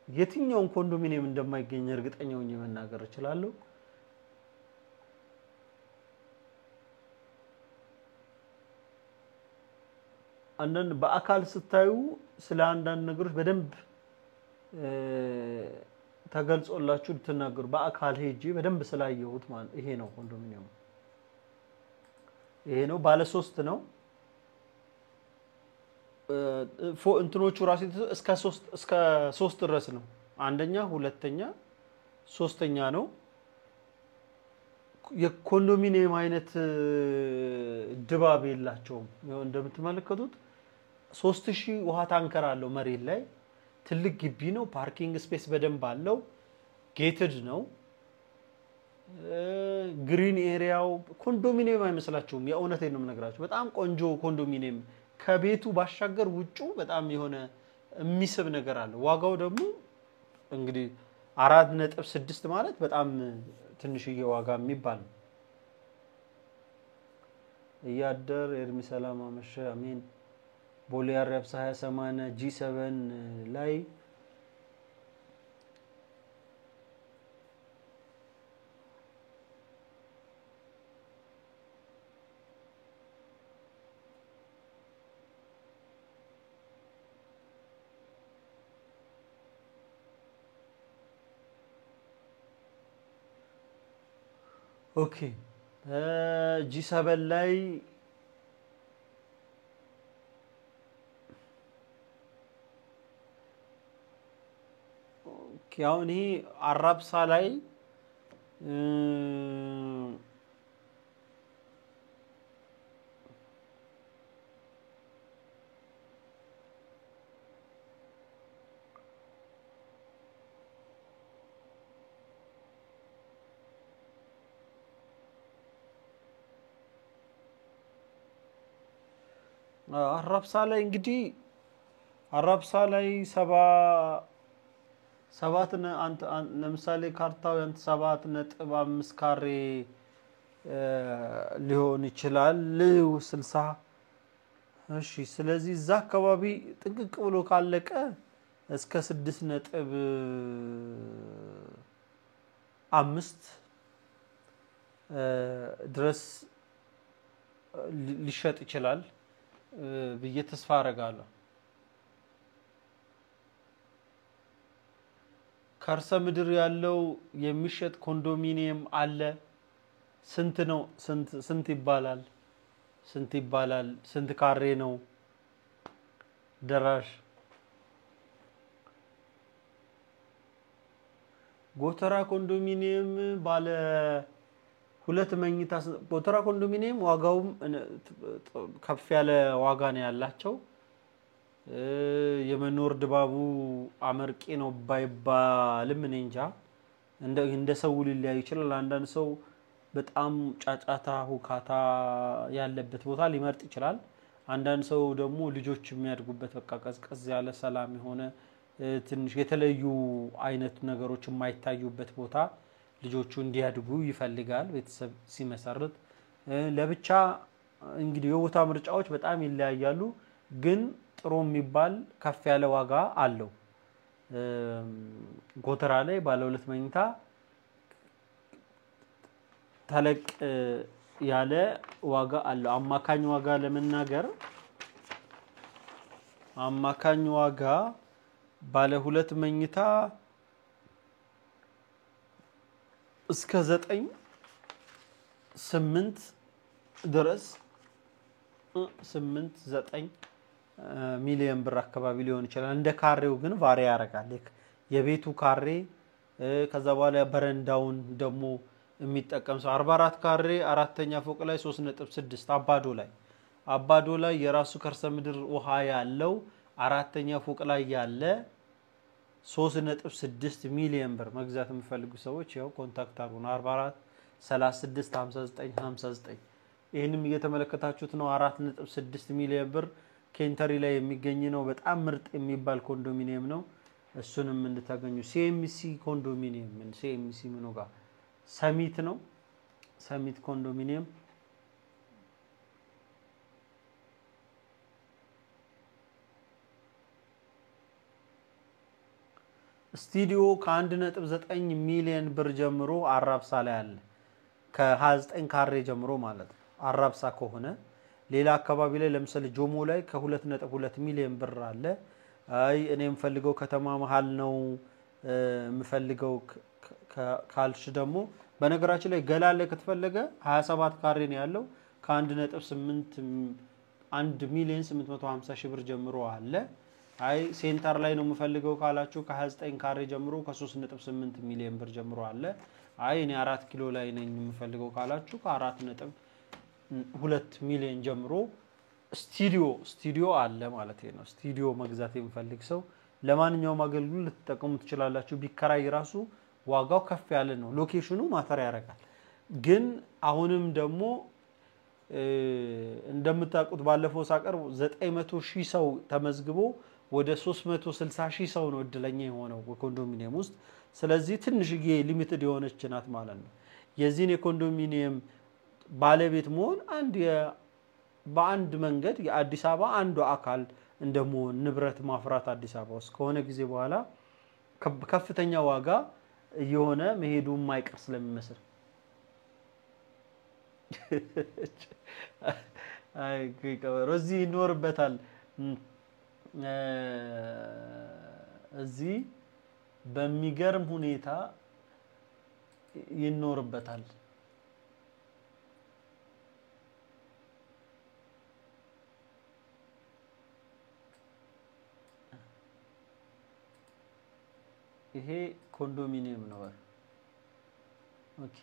የትኛውን ኮንዶሚኒየም እንደማይገኝ እርግጠኛ ሆኜ መናገር እችላለሁ አንደን በአካል ስታዩ ስለ አንዳንድ ነገሮች በደንብ ተገልጾላችሁ ልትናገሩ በአካል ሄጂ በደንብ ስላየሁት ማለት ይሄ ነው ኮንዶሚኒየም ይሄ ነው ባለ 3 ነው እንትኖቹ ራሱ እስከ 3 ድረስ ነው አንደኛ ሁለተኛ ሶስተኛ ነው የኮንዶሚኒየም አይነት ድባብ የላቸውም እንደምትመለከቱት 3000 ውሃ ታንከር አለው መሬት ላይ ትልቅ ግቢ ነው ፓርኪንግ ስፔስ በደንብ አለው ጌትድ ነው ግሪን ኤሪያው ኮንዶሚኒየም አይመስላችሁም የእውነቴን ነው የምነግራችሁ በጣም ቆንጆ ኮንዶሚኒየም ከቤቱ ባሻገር ውጩ በጣም የሆነ የሚስብ ነገር አለ ዋጋው ደግሞ እንግዲህ 4.6 ማለት በጣም ትንሽዬ ዋጋ የሚባል ያደር ኤርሚ ሰላም አመሸ አሜን ቦሌ አርያብሳ 2080 G7 ላይ ኦኬ G7 ላይ ያውኒ አራብሳ ላይ አራብሳ ላይ እንግዲህ አራብሳ ላይ ሰባት አንተ ለምሳሌ ካርታው ያንተ 7.5 ካሬ ሊሆን ይችላል 60 እሺ ስለዚህ እዛ አካባቢ ጥንቅቅ ብሎ ካለቀ እስከ 6.5 ድረስ ሊሸጥ ይችላል ብዬ ተስፋ አደርጋለሁ ከርሰ ምድር ያለው የሚሸጥ ኮንዶሚኒየም አለ ስንት ነው ስንት ይባላል ስንት ካሬ ነው ደራሽ ጎተራ ኮንዶሚኒየም ባለ ሁለት መኝታ ጎተራ ኮንዶሚኒየም ዋጋውም ከፍ ያለ ዋጋ ነው ያላቸው የመኖር ድባቡ አመርቂ ነው ባይባልም እኔ እንጃ እንደ ሰው ሊለያይ ይችላል አንዳንድ ሰው በጣም ጫጫታ ሁካታ ያለበት ቦታ ሊመርጥ ይችላል አንዳንድ ሰው ደግሞ ልጆች የሚያድጉበት በቃ ቀዝቀዝ ያለ ሰላም የሆነ ትንሽ የተለዩ አይነት ነገሮች የማይታዩበት ቦታ ልጆቹ እንዲያድጉ ይፈልጋል ቤተሰብ ሲመሰርት ለብቻ እንግዲህ የቦታ ምርጫዎች በጣም ይለያያሉ ግን ጥሩ የሚባል ከፍ ያለ ዋጋ አለው ጎተራ ላይ ባለ ሁለት መኝታ ተለቅ ያለ ዋጋ አለው አማካኝ ዋጋ ለመናገር አማካኝ ዋጋ ባለ ሁለት መኝታ እስከ 8 ድረስ 9 ሚሊዮን ብር አካባቢ ሊሆን ይችላል እንደ ካሬው ግን ቫሪ ያደርጋል የቤቱ ካሬ ከዛ በኋላ በረንዳውን ደግሞ የሚጠቀም ሰው 44 ካሬ አራተኛ ፎቅ ላይ 3.6 አባዶ ላይ የራሱ ከርሰ ምድር ውሃ ያለው አራተኛ ፎቅ ላይ ያለ 3.6 ሚሊዮን ብር መግዛት የሚፈልጉ ሰዎች ያው ኮንታክት አድርጉና 44 36 59 59 ይሄንም እየተመለከታችሁት ነው 4.6 ሚሊዮን ብር ኬንተሪ ላይ የሚገኝ ነው በጣም ምርጥ የሚባል ኮንዶሚኒየም ነው እሱንም እንድታገኙ ሲኤምሲ ኮንዶሚኒየም ሲኤምሲ ምኑ ጋር ሰሚት ነው ሰሚት ኮንዶሚኒየም ስቱዲዮ ከ1.9 ሚሊዮን ብር ጀምሮ አራብሳ ላይ አለ ከ29 ካሬ ጀምሮ ማለት ነው አራብሳ ከሆነ ሌላ አካባቢ ላይ ለምሳሌ ጆሞ ላይ ከ2.2 ሚሊዮን ብር አለ አይ እኔም ፈልገው ከተማ መሃል ነው የምፈልገው ካልሽ ደግሞ በነገራችን ላይ ገላለ ከተፈለገ 27 ካሬ ነው ያለው ከ1.8 1 ሚሊዮን 850 ሺህ ብር ጀምሮ አለ አይ ሴንተር ላይ ነው የምፈልገው ካላችሁ ከ29 ካሬ ጀምሮ ከ3.8 ሚሊዮን ብር ጀምሮ አለ አይ እኔ 4 ኪሎ ላይ ነኝ የምፈልገው ካላችሁ ከ4.2 ሚሊዮን ጀምሮ ስቱዲዮ አለ ማለት ነው ስቱዲዮ መግዛት የሚፈልግ ሰው ለማንኛውም አገልግሎት ልትጠቀሙ ትችላላችሁ ቢከራይ ራሱ ዋጋው ከፍ ያለ ነው ሎኬሽኑ ማተር ያደርጋል ግን አሁንም ደግሞ እንደምታውቁት ባለፈው ሳቀር 900,000 ሰው ተመዝግቦ ወደ 360,000 ሰው ነው እድለኛ የሆነው በኮንዶሚኒየም ውስጥ ስለዚህ ትንሽዬ ሊሚትድ የሆነች ናት ማለት ነው የዚህን የኮንዶሚኒየም ባለቤት መሆን በአንድ መንገድ የአዲስ አበባ አንዱ አካል እንደመሆን ንብረት ማፍራት አዲስ አበባ ውስጥ ከሆነ ጊዜ በኋላ ከፍተኛ ዋጋ የሆነ መሄዱ የማይቀር ስለሚመስል አይ ከበሮ እዚህ ይኖርበታል እዚህ በሚገርም ሁኔታ ይኖርበታል ይሄ ኮንዶሚኒየም ነው ኦኬ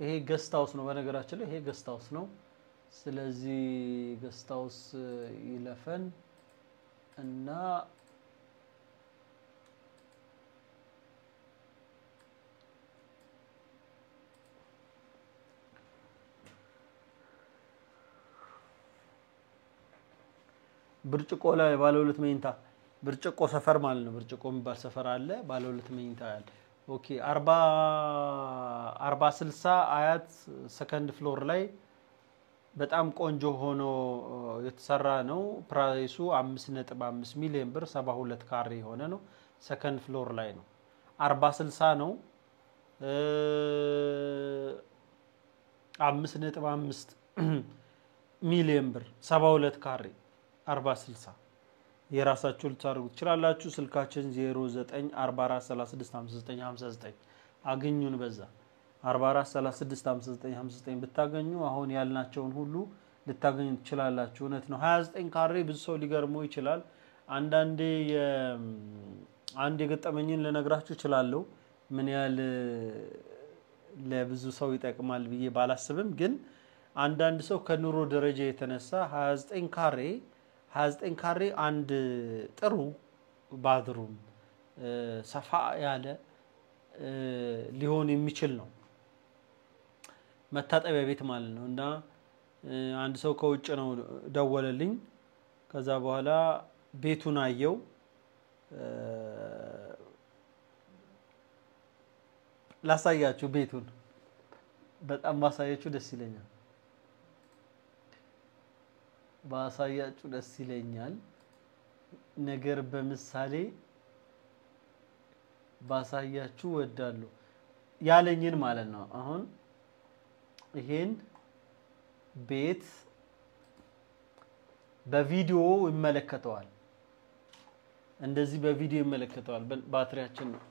ይሄ ገስት ሃውስ ነው በነገራችን ላይ ይሄ ገስት ሃውስ ነው ስለዚህ ገስት ሃውስ ይለፈን እና ብርጭቆ ላይ ባለ ሁለት መኝታ ብርጭቆ ሰፈር ማለት ነው ብርጭቆ የሚባል ሰፈር አለ ባለ ሁለት መኝታ ያለ ኦኬ 40 60 አያት ሰከንድ ፍሎር ላይ በጣም ቆንጆ ሆኖ የተሰራ ነው ፕራይሱ 5.5 ሚሊዮን ብር 72 ካሬ ሆነ ነው ሰከንድ ፍሎር ላይ ነው 40 60 ነው 5.5 ሚሊዮን ብር 72 ካሬ 40 60 የራሳችሁ ልታርጉ ትችላላችሁ ስልካችን 0944365959 አግኙን በዛ 44365959 ብታገኙ አሁን ያልናቸውን ሁሉ ልታገኙ ትችላላችሁ እውነት ነው 29 ካሬ ብዙ ሰው ሊገርመው ይችላል አንዳንዴ አንድ የገጠመኝን ለነግራችሁ ይችላል ምን ያህል ለብዙ ሰው ይጠቅማል ብዬ ባላስብም ግን አንዳንድ ሰው ከኑሮ ደረጃ የተነሳ 29 ካሬ አንድ ጥሩ ባድሩም ሰፋ ያለ ሊሆን የሚችል ነው መታጠቢያ ቤት ማለት ነው እና አንድ ሰው ከውጭ ነው ደወለልኝ ከዛ በኋላ ቤቱን አየው ላሳያችሁ ቤቱን በጣም ማሳያችሁ ደስ ይለኛል ባሳያችሁ ደስ ይለኛል ነገር በምሳሌ ባሳያችሁ ወዳለሁ ያለኝን ማለት ነው አሁን ይሄን ቤት በቪዲዮ ይመለከተዋል እንደዚህ በቪዲዮ ይመለከተዋል ባትሪያችን ነው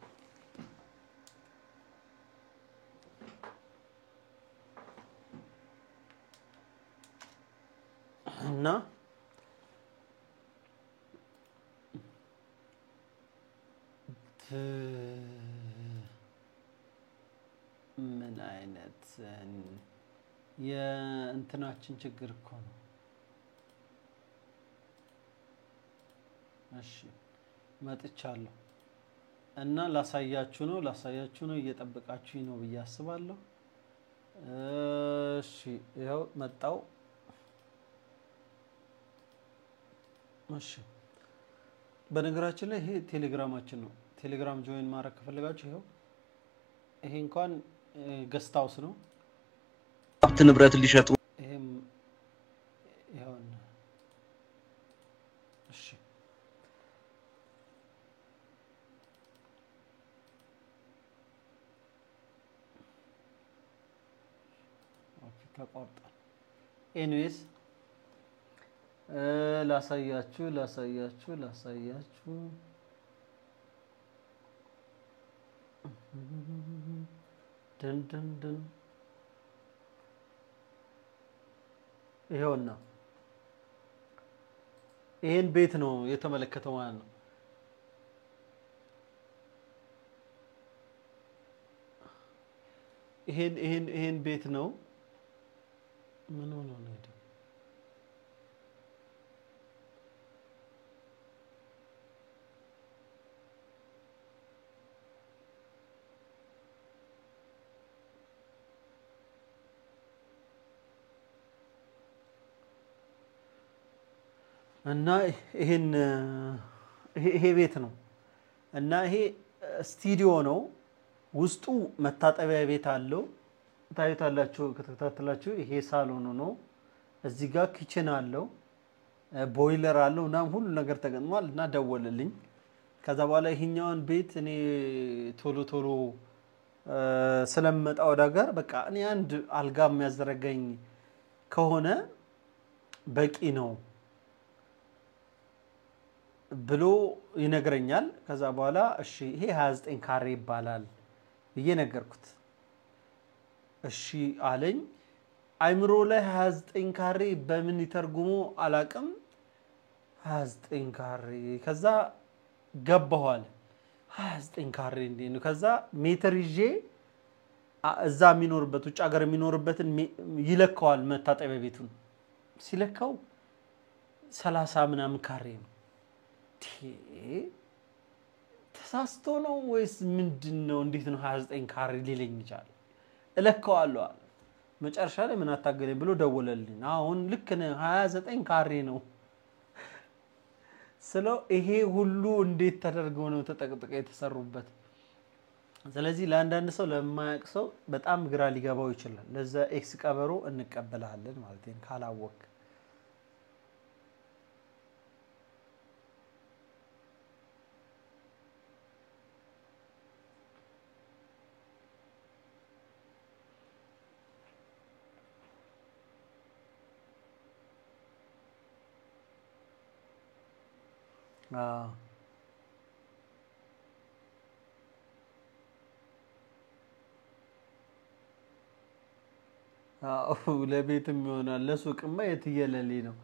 እና ምን አይነት የእንትናችን ችግር እኮ ነው እሺ መጥቻለሁ እና ላሳያችሁ ነው እየተጠበቃችሁኝ ነው ብዬ አስባለሁ እሺ ይሄው መጣው እሺ በነገራችን ላይ ይሄ ቴሌግራማችን ነው ቴሌግራም ጆይን ማድረግ ከፈለጋችሁ ይሄ እንኳን ገስት ሃውስ ነው ሀብት ንብረት ሊሸጡ ይሄም ይሄውን እሺ ተቆርጧል ኤኒዌይስ ላሳያችሁ ደን ይሄውና ይሄን ቤት ነው የተመለከተው ማለት ነው ይሄን ቤት ነው ምን ሆነ ነው እና ይሄ ቤት ነው እና ይሄ ስቱዲዮ ነው ውስጡ መታጠቢያ ቤት አለው ታዩታላችሁ ከተከታተላችሁ ይሄ ሳሎን ነው እዚህ ጋር ኪችን አለው ቦይለር አለው እና ሁሉ ነገር ተገጥሟል እና ደወለልኝ ከዛ በኋላ ይሄኛውን ቤት እኔ ቶሎ ስለመጣ ወደ ሀገር በቃ እኔ አንድ አልጋ የሚያዘረጋኝ ከሆነ በቂ ነው ብሎ ይነግረኛል ከዛ በኋላ እሺ ይሄ 29 ካሬ ይባላል እየነገርኩት እሺ አለኝ አይምሮ ላይ 29 ካሬ በምን ይተርጉሙ አላቅም 29 ካሬ ከዛ ገባዋል 29 ካሬ እንዴ ነው ከዛ ሜትር ይዤ እዛ የሚኖርበት ውጭ ሀገር የሚኖርበትን ይለካዋል መታጠቢያ ቤቱን ሲለካው 30 ምናምን ካሬ ነው ተሳስቶ ነው ወይስ ምንድነው እንዴት ነው 29 ካሬ ሊለኝ ይችላል እለካዋለሁ መጨረሻ ላይ ምን አታገለኝ ብሎ ደወለልኝ አሁን ልክ ነው 29 ካሬ ነው ስለው ይሄ ሁሉ እንዴት ተደርገው ነው ተጠቅጥቀው የተሰሩበት ስለዚህ ለአንዳንድ ሰው ለማያውቅ ሰው በጣም ግራ ሊገባው ይችላል ለዛ ኤክስ ቀበሮ እንቀበላለን ማለት ነው ካላወቅ ለቤትም ይሆናል ለሱቅማ የትየለሌ ነው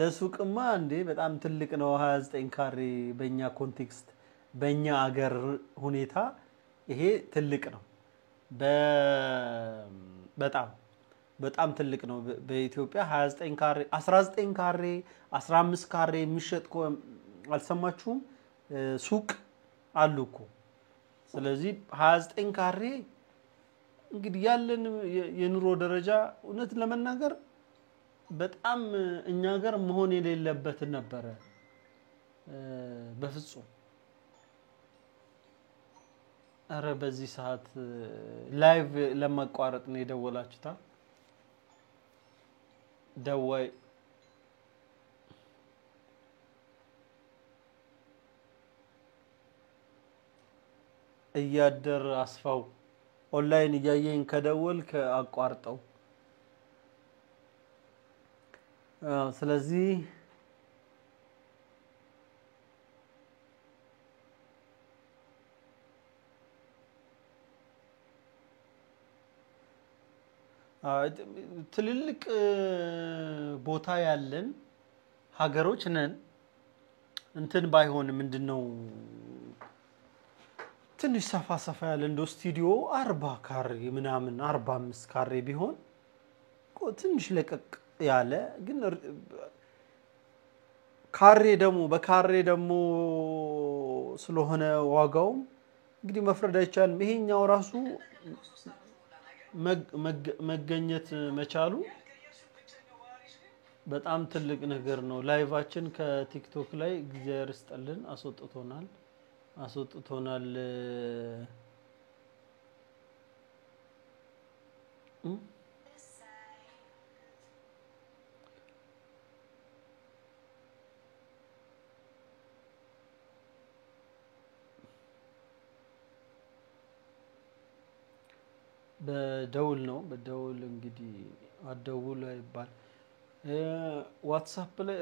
ለሱቅማ እንዴ በጣም ትልቅ ነው 29 ካሬ በእኛ ኮንቴክስት በእኛ አገር ሁኔታ ይሄ ትልቅ ነው በጣም ትልቅ ነው በኢትዮጵያ 29 ካሬ 19 ካሬ 15 ካሬ የሚሸጥ አልሰማችሁም ሱቅ አሉኮ ስለዚህ 29 ካሬ እንግዲህ ያለን የኑሮ ደረጃ እውነት ለመናገር በጣም እኛ ሀገር መሆን የሌለበት ነበር በፍጹም አረ በዚህ ሰዓት ላይቭ ለማቋረጥ ነው የደወላችሁታ ደዋይ እያደር አስፋው ኦንላይን እያየኝ ከደወልክ አቋርጠው ስለዚህ ትልልቅ ቦታ ያለን ሀገሮች ነን እንትን ባይሆን ምንድነው ትንሽ ሰፋ ያለ እንደ ስቱዲዮ 40 ካሬ ምናምን 45 ካሬ ቢሆን ትንሽ ለቀቅ ያለ ግን ካሬ በካሬ ስለሆነ ዋጋው እንግዲህ መፍረድ አይቻልም ይሄኛው ራሱ መገኘት መቻሉ በጣም ትልቅ ነገር ነው ላይቫችን ከቲክቶክ ላይ እግዚአብሔር ይስጥልን አስወጥቶናል በደውል እንግዲህ አደውል አይባል ዋትስአፕ ላይ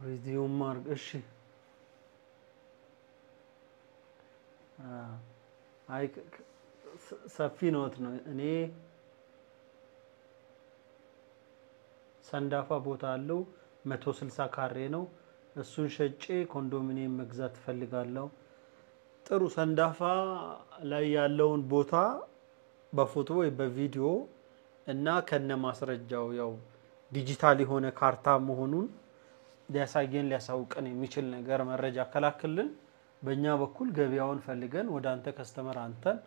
ሪዚዩም ማርክ እሺ አይ ሰፊ ነው እኔ ሰንዳፋ ቦታ አለው 160 ካሬ ነው እሱን ሸጬ ኮንዶሚኒየም መግዛት ፈልጋለሁ ጥሩ ሰንዳፋ ላይ ያለውን ቦታ በፎቶ ወይ በቪዲዮ እና ከነ ማስረጃው ያው ዲጂታል የሆነ ካርታ መሆኑን ሊያሳውቀን የሚችል ነገር መረጃ ከላክልን በእኛ በኩል ገበያውን ፈልገን ወደ አንተ ከስተመር አንተን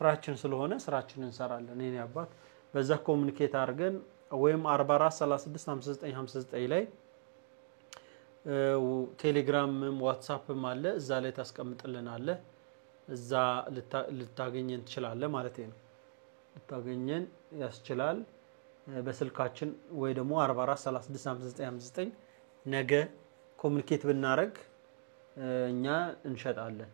ስራችን ስለሆነ ስራችንን እንሰራለን እኔ አባት በዛ ኮሙኒኬት አድርገን ወይም 44365959 ላይ ቴሌግራምም ዋትስአፕም አለ እዛ ላይ ታስቀምጥልናለ እዛ ልታገኘን ትችላለህ ማለት ነው ልታገኘን ያስችላል በስልካችን ወይ ደግሞ 44365959 ነገ ኮሙኒኬት ብናረግ እኛ እንሸጣለን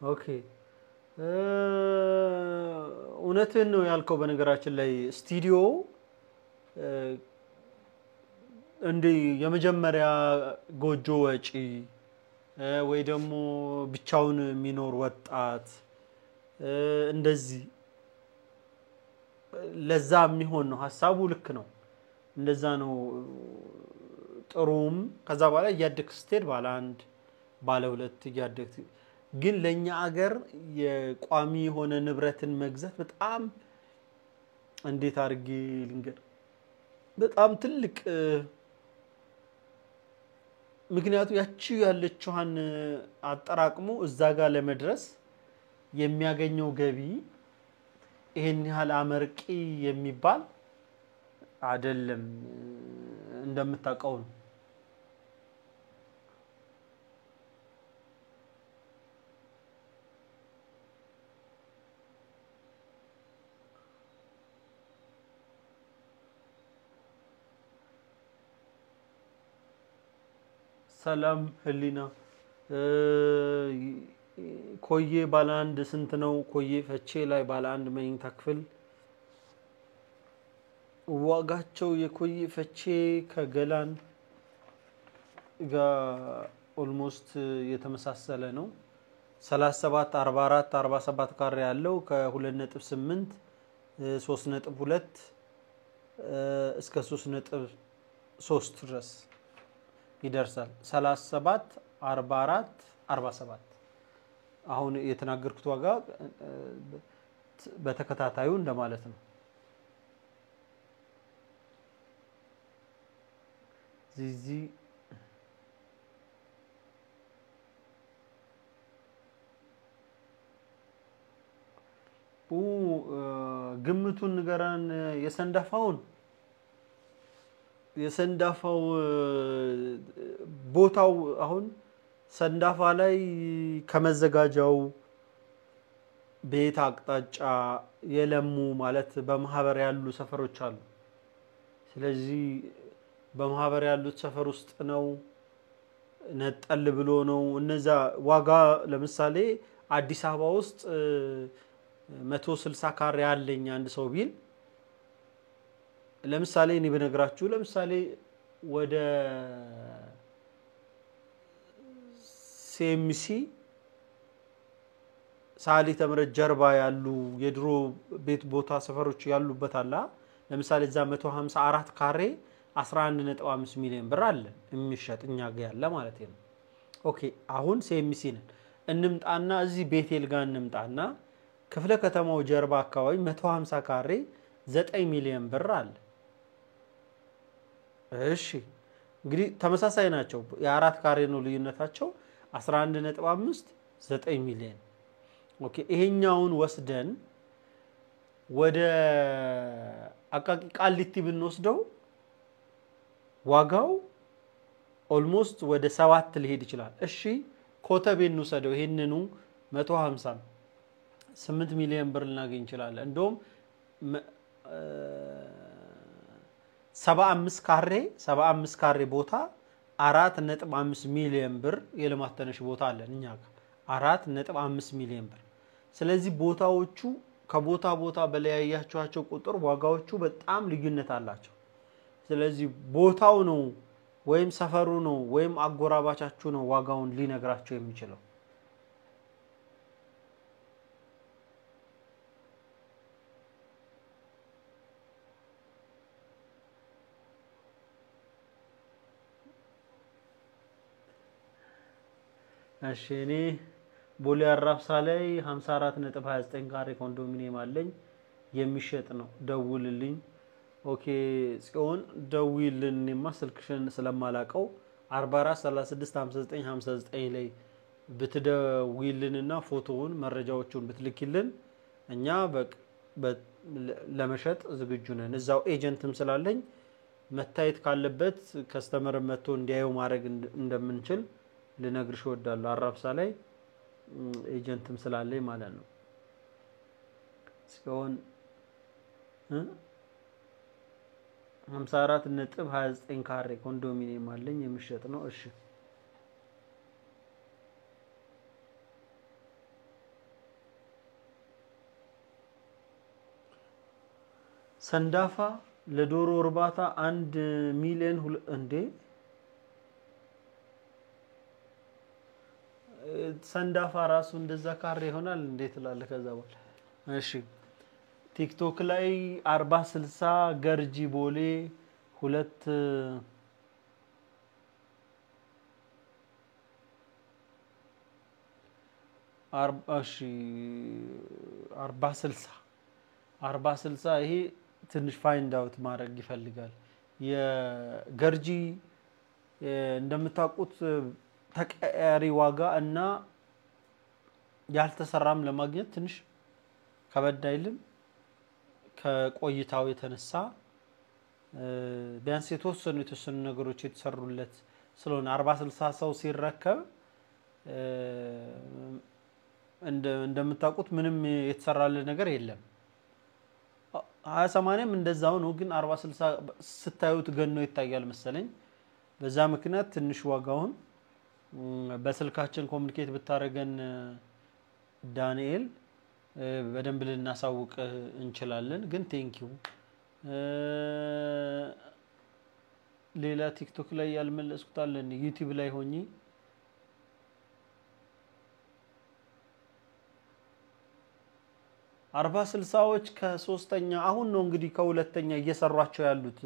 ኦኬ እውነትን ነው ያልከው በነገራችን ላይ ስቱዲዮ እንደ የመጀመሪያ ጎጆ ወጪ ወይ ደግሞ ብቻውን የሚኖር ወጣት እንደዚህ ለዛ የሚሆን ነው ሐሳቡ ልክ ነው እንደዛ ነው ጥሩም ከዛ በኋላ ያድክ ስቴድ ባለ አንድ ባለ ሁለት ያድክ ግን ለኛ አገር የቋሚ ሆነ ንብረትን መግዛት በጣም እንዴት አርጊ ልንገር በጣም ትልቅ ምክንያቱ ያቺ ያለችዋን አጠራቅሞ እዛ ጋር ለመድረስ የሚያገኘው ገቢ ይሄን ያህል አመርቂ የሚባል አይደለም እንደምታውቀው ነው ሰላም ህሊና ኮዬ ባለ አንድ ስንት ነው ኮዬ ፈቼ ላይ ባለ አንድ መኝታ ክፍል ዋጋቸው የኮዬ ፈቼ ከገላን ጋር ኦልሞስት የተመሳሰለ ነው 37 44 47 ካሬ ያለው ከ2.8 3.2 እስከ 3.3 ድረስ ይደርሳል 37 44 47 አሁን የተናገርኩት ዋጋ በተከታታዩ እንደማለት ነው ዚዚ ግምቱን ንገራን የሰንዳፋው ቦታው አሁን ሰንዳፋ ላይ ከመዘጋጃው ቤት አቅጣጫ የለሙ ማለት በማህበር ያሉ ሰፈሮች አሉ ስለዚህ በማህበር ያሉት ሰፈር ውስጥ ነው ነጠል ብሎ ነው እነዛ ዋጋ ለምሳሌ አዲስ አበባ ውስጥ 160 ካሬ ያለኝ አንድ ሰው ቢል ለምሳሌ እኔ በነግራችሁ ለምሳሌ ወደ ሲኤምሲ ሳሊ ተምረት ጀርባ ያሉ የድሮ ቤት ቦታ ሰፈሮች ያሉበት አላ ለምሳሌ እዛ 154 ካሬ 11.5 ሚሊዮን ብር አለ የሚሸጥኛ ጋር ያለ ማለት ነው ኦኬ አሁን ሲኤምሲ ነን እንምጣና እዚህ ቤቴል ጋር እንምጣና ክፍለ ከተማው ጀርባ አካባቢ 150 ካሬ 9 ሚሊዮን ብር አለ እሺ እንግዲህ ተመሳሳይ ናቸው የ4 ካሬ ነው ልዩነታቸው 11.5 9 ሚሊዮን ኦኬ ይሄኛውን ወስደን ወደ አቃቂ ቃሊቲ ብንወስደው ዋጋው ኦልሞስት ወደ 7 ሊሄድ ይችላል እሺ ኮተቤን ወሰደው ይሄንኑ 150 8 ሚሊዮን ብር ልናገኝ ይችላል እንደውም 75 ካሬ ቦታ 4.5 ሚሊዮን ብር የልማት ተነሽ ቦታ አለን እኛ ጋር 4.5 ሚሊዮን ብር ስለዚህ ቦታዎቹ ከቦታ ቦታ በለያያቸው ቁጥር ዋጋዎቹ በጣም ልዩነት አላቸው ስለዚህ ቦታው ነው ወይም ሰፈሩ ነው ወይም አጎራባቻችሁ ነው ዋጋውን ሊነግራቸው የሚችለው እሺ እኔ ቦሌ አራብሳ ላይ 54.29 ካሬ ኮንዶሚኒየም አለኝ የሚሸጥ ነው ደውልልኝ ኦኬ ጽዮን ደውልልኝማ ስልክሽን ስለማላቀው 44 36 59 59 ላይ ብትደውልልንና ፎቶውን መረጃዎቹን ብትልኪልን እኛ ለመሸጥ ዝግጁ ነን እዛው ኤጀንትም ስላለኝ መታየት ካለበት ከስተመር መጥቶ እንዲያዩ ማድረግ እንደምንችል ልነግርሽ ወዳለሁ አራብሳ ላይ ኤጀንትም ስላለኝ ማለት ነው እስካሁን 54.29 ካሬ ኮንዶሚኒየም አለኝ የሚሸጥ ነው እሺ ሰንዳፋ ለዶሮ እርባታ 1 ሚሊዮን እንዴ ሰንዳፋ ራሱ እንደዛ ካሬ ይሆናል እንዴት ላለ ከዛ በኋላ እሺ ቲክቶክ ላይ 40 60 ገርጂ ቦሌ 2 40 60 ይሄ ትንሽ ፋይንድ አውት ማድረግ ይፈልጋል የገርጂ እንደምታውቁት ተቀያሪ ዋጋ እና ያልተሰራም ለማግኘት ትንሽ ከበድ አይልም ከቆይታው የተነሳ ቢያንስ የተወሰኑ ነገሮች የተሰሩለት ስለሆነ 40-60 ሰው ሲረከብ እንደምታውቁት ምንም የተሰራለ ነገር የለም 20-80ም እንደዛው ነው ግን 40-60 ስታዩት ገኖ ይታያል መሰለኝ በዛ ምክንያት ትንሽ ዋጋውን በስልካችን ኮሙኒኬት ብታረገን ዳንኤል በደንብ ልናሳውቅ እንችላለን ግን ቴንኪው ሌላ ቲክቶክ ላይ ያልመለስኩት አለን ዩቲዩብ ላይ ሆኜ 40-60ዎች ከሶስተኛ አሁን ነው እንግዲህ ከሁለተኛ እየሰሯቸው ያሉት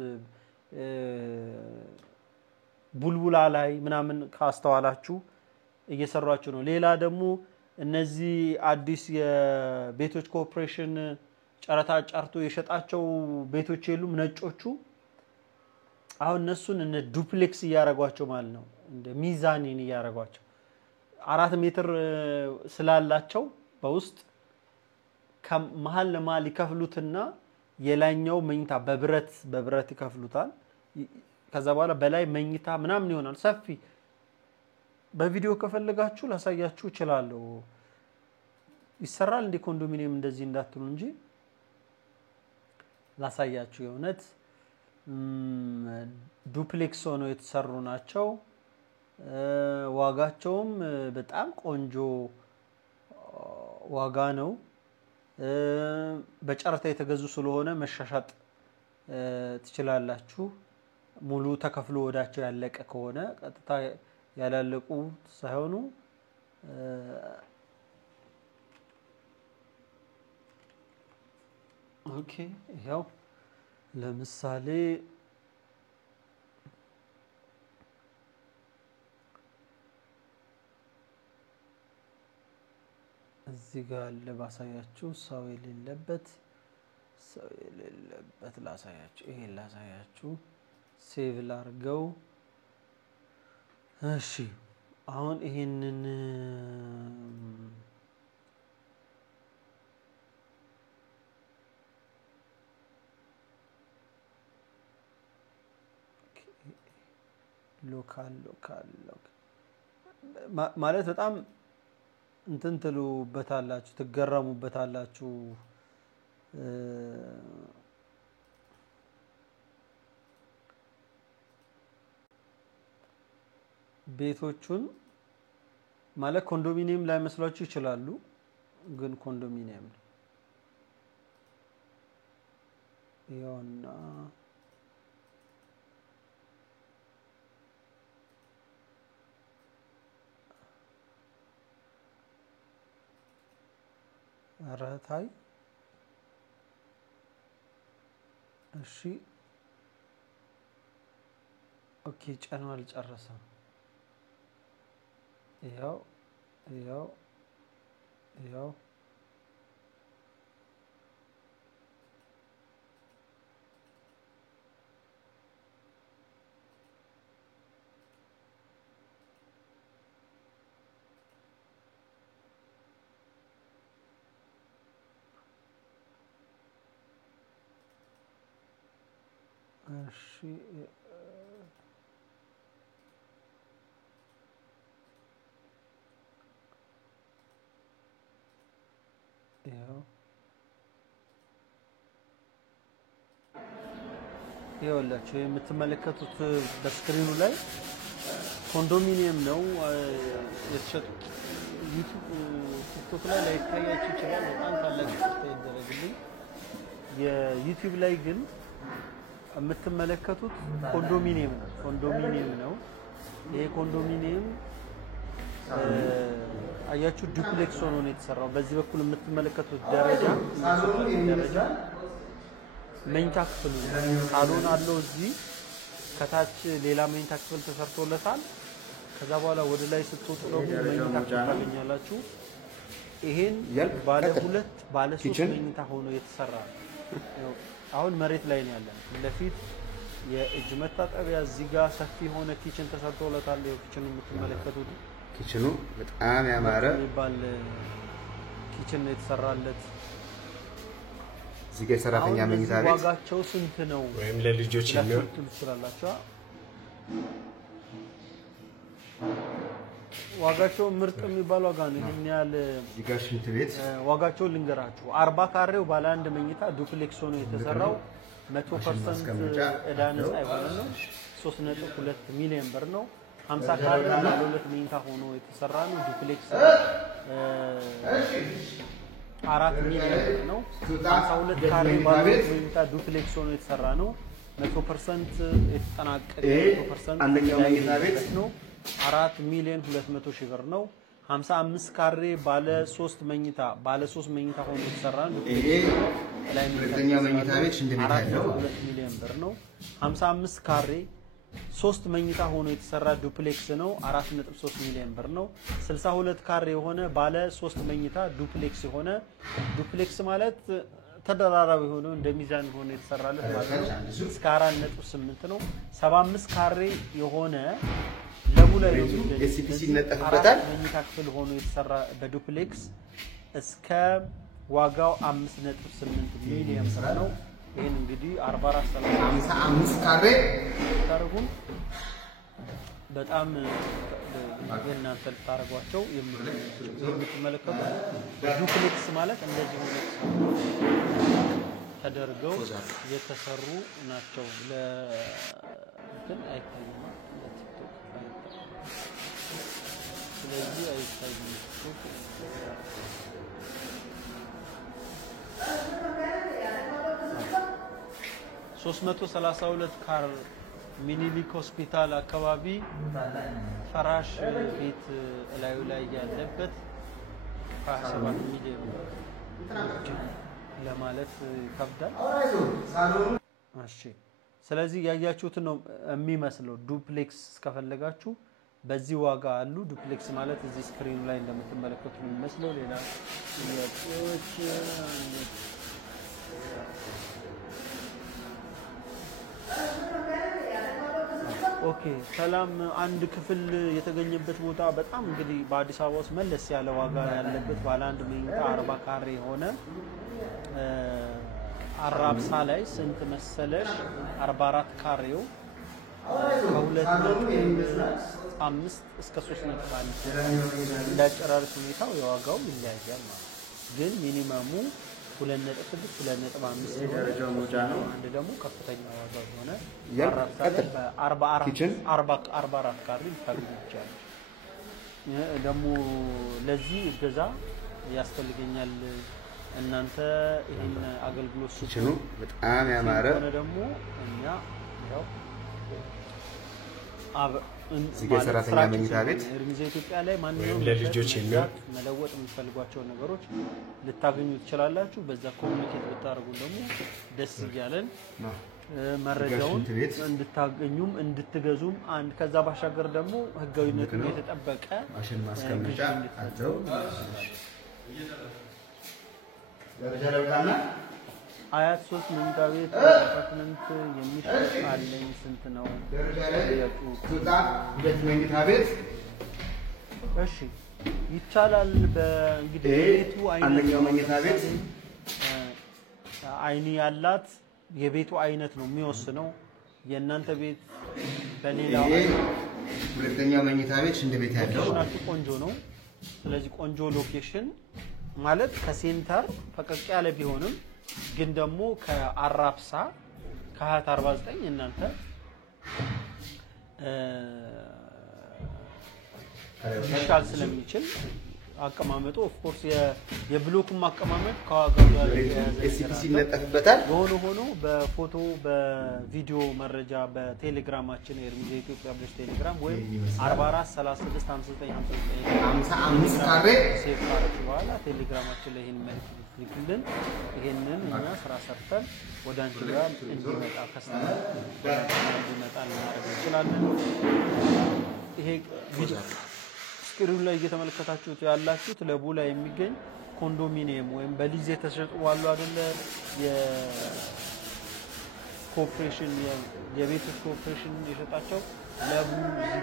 ቡልቡላ ላይ ምናምን ካስተዋላችሁ እየሰሯቸው ነው ሌላ ደግሞ እነዚህ አዲስ የቤቶች ኮርፖሬሽን ጨረታ ጫርቶ የሸጣቸው ቤቶች የሉም ነጮቹ አሁን እነሱን እነ ዱፕሌክስ ያያረጓቸው ማለት ነው እንደ ሚዛኒን ያያረጓቸው 4 ሜትር ስላላቸው በውስጥ ከመሃል ለማል ይከፍሉትና የላይኛው መኝታ በብረት ይከፍሉታል ከዛ በኋላ በላይ መኝታ ምናምን ይሆናል ሰፊ በቪዲዮ ከፈለጋችሁ ላሳያችሁ ይችላል ይሰራል እንደ ኮንዶሚኒየም እንደዚህ እንዳትሉ እንጂ ላሳያችሁ የሆነት ዱፕሌክስ ሆኖ የተሰሩ ናቸው ዋጋቸውም በጣም ቆንጆ ዋጋ ነው በጨረታ የተገዙ ስለሆነ መሻሻጥ ትችላላችሁ ሙሉ ተከፍሎ ወዳቸው ያለቀ ከሆነ ቀጥታ ያላለቁ ሳይሆኑ ኦኬ ያው ለምሳሌ እዚህ ጋር ለባሳያችሁ ሰው የሌለበት ላሳያችሁ ይሄን ላሳያችሁ ሴቭ ላርገው እሺ አሁን ይሄንን ሎካል ማለት በጣም እንትን ትሉበታላችሁ ትገረሙበታላችሁ ቤቶቹን ማለት ኮንዶሚኒየም ላይ መስሏችሁ ይችላሉ ግን ኮንዶሚኒየም ነው ያውና አራታይ እሺ ኦኬ ጫናል ጨረሰ ያው እሺ ይኸውላችሁ የምትመለከቱት በስክሪኑ ላይ ኮንዶሚኒየም ነው የተሸጡት ዩቲዩብ ቲክቶክ ላይ ላይታያችሁ ይችላል በጣም ታላቅ ይደረግልኝ የዩቲዩብ ላይ ግን የምትመለከቱት ኮንዶሚኒየም ነው ይሄ ኮንዶሚኒየም አያችሁ ዱፕሌክስ ሆኖ ነው የተሰራው በዚህ በኩል የምትመለከቱት ደረጃ መኝታ ክፍል ሳሎን አለው እዚህ ከታች ሌላ መኝታ ክፍል ተሰርቶለታል ከዛ በኋላ ወደ ላይ ስትወጡ ደግሞ መኝታ ክፍል ታገኛላችሁ ይሄን ባለ 2 ባለ 3 መኝታ ሆኖ የተሰራ ነው አሁን መሬት ላይ ነው ያለው ለፊት የእጅ መታጠቢያ እዚህ ጋር ሰፊ ሆነ ኪችን ተሰርቶለታል። የኪችን የምትመለከቱት ኪችኑ በጣም ያማረ የሚባል ኪችን የተሰራለት እዚህ ጋር ሰራተኛ መኝታ ቤት ዋጋቸው ስንት ነው? ወይም ለልጆች የሚሆን ትችላላችሁ። ዋጋቸው ምርጥ የሚባል ዋጋ ነው። ይሄን ያህል እዚህ ጋር ሽንት ቤት ዋጋቸው ልንገራችሁ። 40 ካሬው ባለ አንድ መኝታ ዱፕሌክስ ሆኖ የተሰራው 100% ዕዳ ነፃ የሆነ ነው። 3.2 ሚሊዮን ብር ነው። 50 ካሬ ባለ ሁለት መኝታ ሆኖ የተሰራ ነው። ዱፕሌክስ 4 ሚሊዮን ብር ነው። 52 ካሬ ባለ ሁለት መኝታ ዱፕሌክስ ሆኖ የተሰራ ነው። 100% የተጠናቀቀ 100% አንደኛው መኝታ ቤት ነው። 4 ሚሊዮን 200 ሺህ ብር ነው። 55 ካሬ ባለ 3 መኝታ ሆኖ የተሰራ ነው። ይሄ ሁለተኛው መኝታ ቤት ሽንት ቤት ያለው 2 ሚሊዮን ብር ነው። 55 ካሬ 3 መኝታ ሆኖ የተሰራ ዱፕሌክስ ነው። 4.3 ሚሊዮን ብር ነው። 62 ካሬ የሆነ ባለ 3 መኝታ ዱፕሌክስ የሆነ ዱፕሌክስ ማለት ተደራራቢ ሆኖ እንደ ሚዛን ሆኖ የተሰራለት ማለት ነው። እስከ 4.8 ነው። 75 ካሬ የሆነ ለሙላይ ኤስፒሲ ይነጠፍበታል። መኝታ ክፍል ሆኖ የተሰራ በዱፕሌክስ እስከ ዋጋው 5.8 ሚሊዮን ብር ነው። ይሄን እንግዲህ 55 ካሬ ታረጉም በጣም የእናንተ ልታረጓቸው የምትመለከቱት ዱፕሌክስ ማለት እንደዚህ ሆኖ ተደርገው የተሰሩ ናቸው። ለእንትን አይታይም ለቲክቶክ ስለዚህ አይታይም። 332 ካሬ ሚኒሊክ ሆስፒታል አካባቢ ፈራሽ ቤት ላዩ ላይ ያለበት 27 ሚሊዮን ለማለት ይከብዳል። እሺ ስለዚህ ያያችሁት ነው የሚመስለው። ዱፕሌክስ እስከፈለጋችሁ በዚህ ዋጋ አሉ። ዱፕሌክስ ማለት እዚህ ስክሪኑ ላይ እንደምትመለከቱት ነው የሚመስለው። ሌላ ጥያቄዎች ኦኬ ሰላም። አንድ ክፍል የተገኘበት ቦታ በጣም እንግዲህ በአዲስ አበባ ውስጥ መለስ ያለ ዋጋ ያለበት ባለ አንድ መኝታ 40 ካሬ የሆነ አራብሳ ላይ ስንት መሰለሽ? 44 ካሬው ከ2.5 እስከ 3.1 እንዳጨራረስ ሁኔታው የዋጋው ይለያያል ማለት ግን ሚኒመሙ 2.6 2.5 ደረጃው መውጫ ነው። አንድ ደግሞ ከፍተኛ ዋጋ ሆነ ቀጥል 44 ካሬ ልታገኙ ይችላል። ደግሞ ለዚህ እገዛ ያስፈልገኛል እናንተ ይሄን አገልግሎት ኪችኑ በጣም ያማረ ሆነ ደግሞ እኛ ያው እዚህ ጋር ሰራተኛ መኝታ ቤት እርምጃ ኢትዮጵያ ላይ ማንኛውም ለልጆች የሚሆን መለወጥ የምትፈልጓቸው ነገሮች ልታገኙ ትችላላችሁ። በዛ ኮሙኒኬት ብታደርጉ ደግሞ ደስ ይያለን መረጃውን እንድታገኙም እንድትገዙም አንድ ከዛ ባሻገር ደግሞ ህጋዊነቱን የተጠበቀ ማሽን ማስቀመጫ አለው። አያት 3 መኝታ ቤት አፓርትመንት የሚሸጥ አለኝ ስንት ነው? ሁለት መኝታ ቤት እሺ ይቻላል። በእንግዲህ ቤቱ አንደኛው መኝታ ቤት አይኒ ያላት የቤቱ አይነት ነው የሚወስነው። የእናንተ ቤት በሌላው ሁለተኛው መኝታ ቤት ሽንት ቤት ያለው ቆንጆ ነው። ስለዚህ ቆንጆ ሎኬሽን ማለት ከሴንተር ፈቀቅ ያለ ቢሆንም ግን ደግሞ ከአራብሳ ከሀያት 49 እናንተ ይሻል ስለሚችል አቀማመጡ ኦፍ ኮርስ የብሎኩም አቀማመጥ ከዋጋው ጋር ኤስፒሲ ይነጠፍበታል። ሆኖ በፎቶ በቪዲዮ መረጃ በቴሌግራማችን የእርምጃ ኢትዮጵያ ብለሽ ቴሌግራም ወይ 44395955 ካሬ ሴፍ ካርት በኋላ ቴሌግራማችን ላይ ይሄን መልእክት ልክልን። ይሄንን እኛ ስራ ሰርተን ወደ አንቺ ጋር እንዲመጣ ከስተመር እንዲመጣ ልናደርግ እንችላለን። ይሄ ቪዲዮ ስክሪኑ ላይ እየተመለከታችሁት ያላችሁት ለቡ ላይ የሚገኝ ኮንዶሚኒየም ወይም በሊዝ የተሸጡ ዋሉ አይደለ ኮርፖሬሽን የቤቶች ኮርፖሬሽን የሸጣቸው ለቡ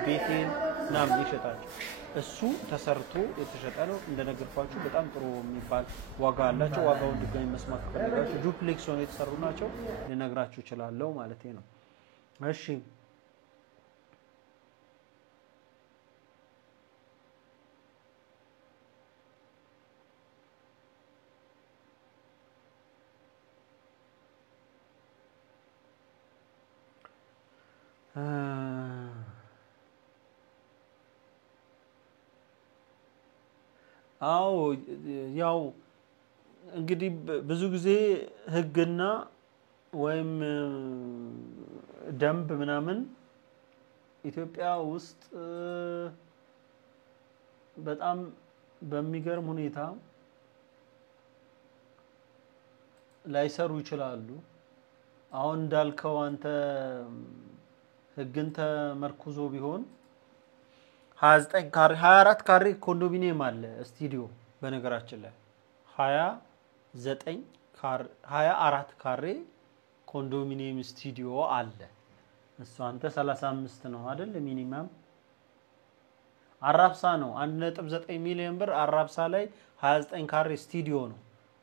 ቤቴን ምናምን የሸጣቸው እሱ ተሰርቶ የተሸጠ ነው። እንደነገርኳችሁ በጣም ጥሩ የሚባል ዋጋ አላቸው። ዋጋውን ድጋሚ መስማት ከፈለጋችሁ ዱፕሌክስ ሆነው የተሰሩ ናቸው ልነግራችሁ እችላለሁ ማለት ነው። እሺ አዎ ያው እንግዲህ ብዙ ጊዜ ህግና ወይም ደንብ ምናምን ኢትዮጵያ ውስጥ በጣም በሚገርም ሁኔታ ላይሰሩ ይችላሉ። አሁን እንዳልከው አንተ ህግን ተመርኩዞ ቢሆን 29 ካሬ 24 ካሬ ኮንዶሚኒየም አለ ስቱዲዮ በነገራችን ላይ 24 ካሬ ኮንዶሚኒየም ስቱዲዮ አለ። እሱ አንተ 35 ነው አይደል ሚኒመም አራብሳ ነው 1.9 ሚሊዮን ብር አራብሳ ላይ 29 ካሬ ስቱዲዮ ነው።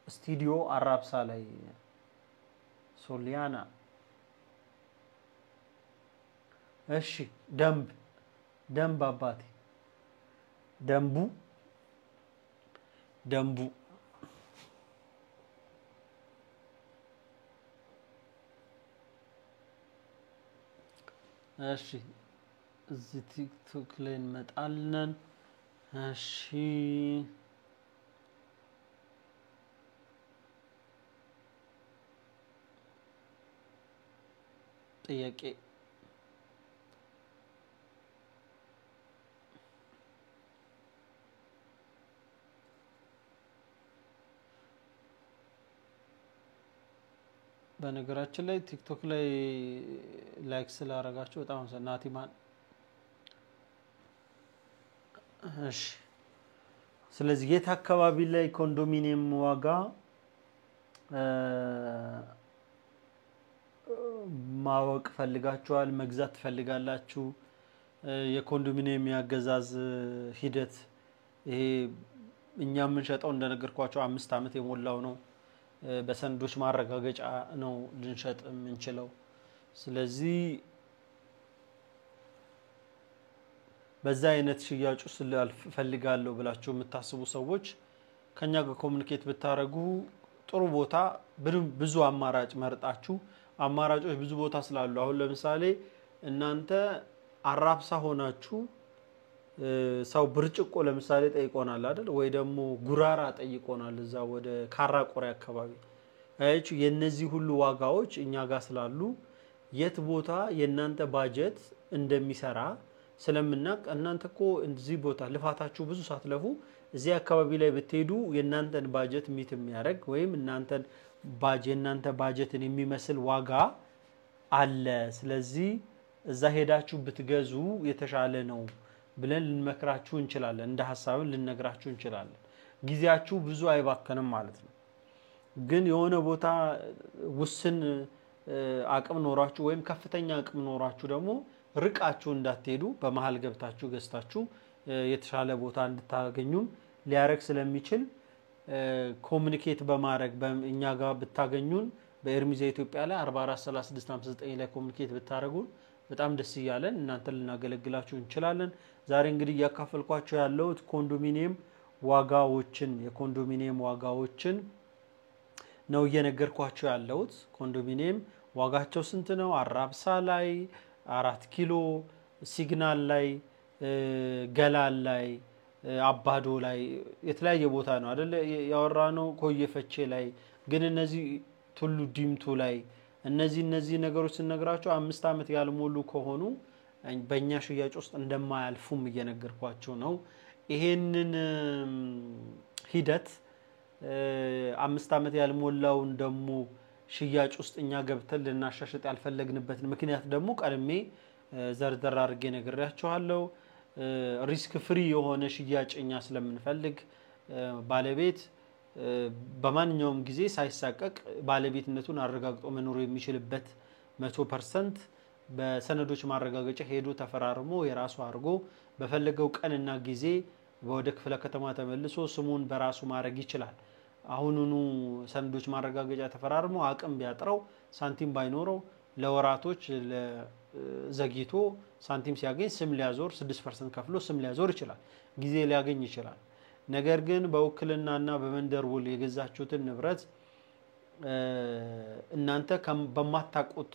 ስቱዲዮ አራብሳ ላይ ሶሊያና እሺ ደንብ አባቴ ደንቡ እሺ እዚህ ቲክቶክ ላይ እንመጣለን። እሺ ጥያቄ በነገራችን ላይ ቲክቶክ ላይ ላይክ ስላደረጋችሁ በጣም ናቲማን እሺ ስለዚህ የት አካባቢ ላይ ኮንዶሚኒየም ዋጋ ማወቅ ፈልጋችኋል መግዛት ፈልጋላችሁ የኮንዶሚኒየም ያገዛዝ ሂደት ይሄ እኛ ምን ሸጠው እንደነገርኳችሁ 5 አመት የሞላው ነው። በሰንዶች ማረጋገጫ ነው ልንሸጥ የምንችለው። ስለዚህ በዛ አይነት ሽያጭ ውስጥ ፈልጋለሁ ብላችሁ የምታስቡ ሰዎች ከኛ ጋር ኮሙኒኬት ብታረጉ ጥሩ ቦታ ብዙ አማራጭ መርጣችሁ አማራጮች ብዙ ቦታ ስላሉ አሁን ለምሳሌ እናንተ አራብሳ ሆናችሁ ሰው ብርጭቆ ለምሳሌ ጠይቆናል አይደል ወይ ደግሞ ጉራራ ጠይቆናል እዛ ወደ ካራቆሬ አካባቢ አይቹ የነዚህ ሁሉ ዋጋዎች እኛ ጋር ስላሉ የት ቦታ የናንተ ባጀት እንደሚሰራ ስለምናቅ እናንተኮ እዚህ ቦታ ልፋታችሁ ብዙ ሳትለፉ እዚህ አካባቢ ላይ ብትሄዱ የናንተን ባጀት ሚት የሚያደርግ ወይም እናንተ ባጀትን የሚመስል ዋጋ አለ። ስለዚህ እዛ ሄዳችሁ ብትገዙ የተሻለ ነው ብለን ልንመክራችሁ እንችላለን። እንደ ሐሳብን ልንነግራችሁ እንችላለን። ጊዜያችሁ ብዙ አይባከንም ማለት ነው። ግን የሆነ ቦታ ውስን አቅም ኖራችሁ ወይም ከፍተኛ አቅም ኖራችሁ ደግሞ ርቃችሁ እንዳትሄዱ በመሃል ገብታችሁ ገዝታችሁ የተሻለ ቦታ እንድታገኙም ሊያረክ ስለሚችል ኮሙኒኬት በማድረግ በእኛ ጋር ብታገኙን በኤርሚዛ ኢትዮጵያ ላይ 443659 ላይ ኮሙኒኬት ብታረጉን በጣም ደስ ይያለን እናንተን ልናገለግላችሁ እንችላለን። ዛሬ እንግዲህ ያካፈልኳችሁ ያለው ኮንዶሚኒየም ዋጋዎችን ነው እየነገርኳችሁ ያለሁት። ኮንዶሚኒየም ዋጋቸው ስንት ነው? አራብሳ ላይ 4 ኪሎ ሲግናል ላይ ገላል ላይ አባዶ ላይ የተለያየ ቦታ ነው አይደል ያወራነው ኮየፈቼ ላይ ግን እነዚህ ቱሉ ዲምቱ ላይ እነዚህ ነገሮች ስንነግራችሁ 5 አመት ያልሞሉ ከሆኑ በእኛ ሽያጭ ውስጥ እንደማያልፉም እየነገርኳችሁ ነው። ይሄንን ሂደት 5 አመት ያልሞላውን ደግሞ ሽያጭ ውስጥ እኛ ገብተን ልናሻሽጥ ያልፈለግንበት ምክንያት ደግሞ ቀድሜ ዘርዘር አድርጌ ነግሬያችኋለሁ። ሪስክ ፍሪ የሆነ ሽያጭኛ ስለምንፈልግ ባለቤት በማንኛውም ጊዜ ሳይሳቀቅ ባለቤትነቱን አረጋግጦ መኖር የሚችልበት 100% በሰነዶች ማረጋገጫ ሄዶ ተፈራርሞ የራሱ አድርጎ በፈለገው ቀንና ጊዜ ወደ ክፍለ ከተማ ተመልሶ ስሙን በራሱ ማድረግ ይችላል። አሁኑኑ ሰነዶች ማረጋገጫ ተፈራርሞ አቅም ቢያጥረው ሳንቲም ባይኖረው ለወራቶች ዘግይቶ ሳንቲም ሲያገኝ ስም ሊያዞር 6% ከፍሎ ስም ሊያዞር ይችላል። ጊዜ ሊያገኝ ይችላል። ነገር ግን በውክልናና በመንደር ውል የገዛችሁትን ንብረት እናንተ በማታውቁት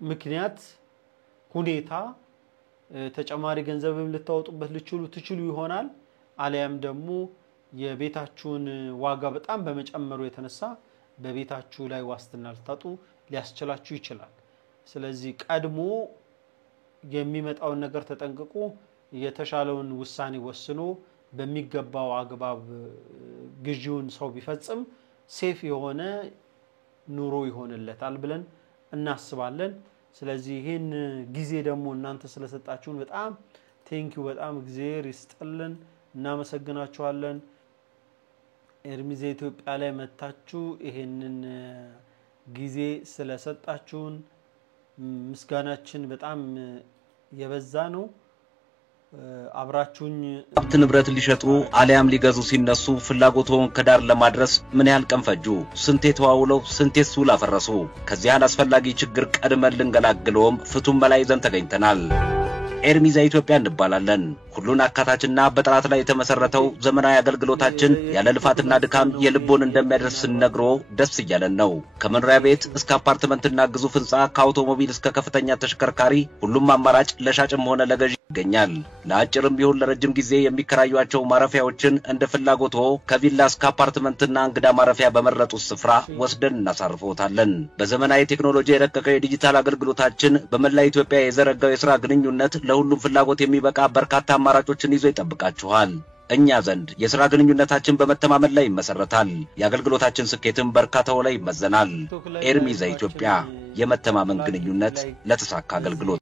ምክንያት ሁኔታ ተጨማሪ ገንዘብም ልታወጡበት ትችሉ ይሆናል። አለያም ደግሞ የቤታችሁን ዋጋ በጣም በመጨመሩ የተነሳ በቤታችሁ ላይ ዋስትና ልታጡ ሊያስችላችሁ ይችላል። ስለዚህ ቀድሞ የሚመጣውን ነገር ተጠንቅቆ የተሻለውን ውሳኔ ወስኖ በሚገባው አግባብ ግዢውን ሰው ቢፈጽም ሴፍ የሆነ ኑሮ ይሆንለታል ብለን እናስባለን። ስለዚህ ይሄን ጊዜ ደግሞ እናንተ ስለሰጣችሁን በጣም ቴንኪው በጣም እግዚአብሔር ይስጥልን እናመሰግናችኋለን። ኤርሚዝ ኢትዮጵያ ላይ መጣችሁ ይሄንን ጊዜ ስለሰጣችሁን ምስጋናችን በጣም የበዛ ነው። አብራችሁኝ ሀብት ንብረት ሊሸጡ አሊያም ሊገዙ ሲነሱ ፍላጎቶን ከዳር ለማድረስ ምን ያህል ቀን ፈጁ? ስንቴ ተዋውለው ስንቴ ሱል አፈረሱ? ከዚህ አላስፈላጊ ችግር ቀድመን ልንገላግለውም ፍቱን መላ ይዘን ተገኝተናል። ኤርሚዝ ኢትዮጵያ እንባላለን። ሁሉን አካታችና በጥራት ላይ የተመሰረተው ዘመናዊ አገልግሎታችን ያለ ልፋትና ድካም የልቦን እንደሚያደርስ ነግሮ ደስ ይያለን ነው። ከመኖሪያ ቤት እስከ አፓርትመንትና ግዙፍ ህንጻ ከአውቶሞቢል እስከ ከፍተኛ ተሽከርካሪ ሁሉም አማራጭ ለሻጭም ሆነ ለገዢ ይገኛል። ለአጭርም ቢሆን ለረጅም ጊዜ የሚከራዩአቸው ማረፊያዎችን እንደ ፍላጎቶ ከቪላ እስከ አፓርትመንትና እንግዳ ማረፊያ በመረጡት ስፍራ ወስደን እናሳርፈውታለን። በዘመናዊ ቴክኖሎጂ የረቀቀው የዲጂታል አገልግሎታችን በመላ ኢትዮጵያ የዘረጋው የሥራ ግንኙነት ለሁሉም ፍላጎት የሚበቃ በርካታ አማራጮችን ይዞ ይጠብቃችኋል። እኛ ዘንድ የሥራ ግንኙነታችን በመተማመን ላይ ይመሰረታል። የአገልግሎታችን ስኬትም በርካታው ላይ ይመዘናል። ኤርሚዝ ኢትዮጵያ የመተማመን ግንኙነት ለተሳካ አገልግሎት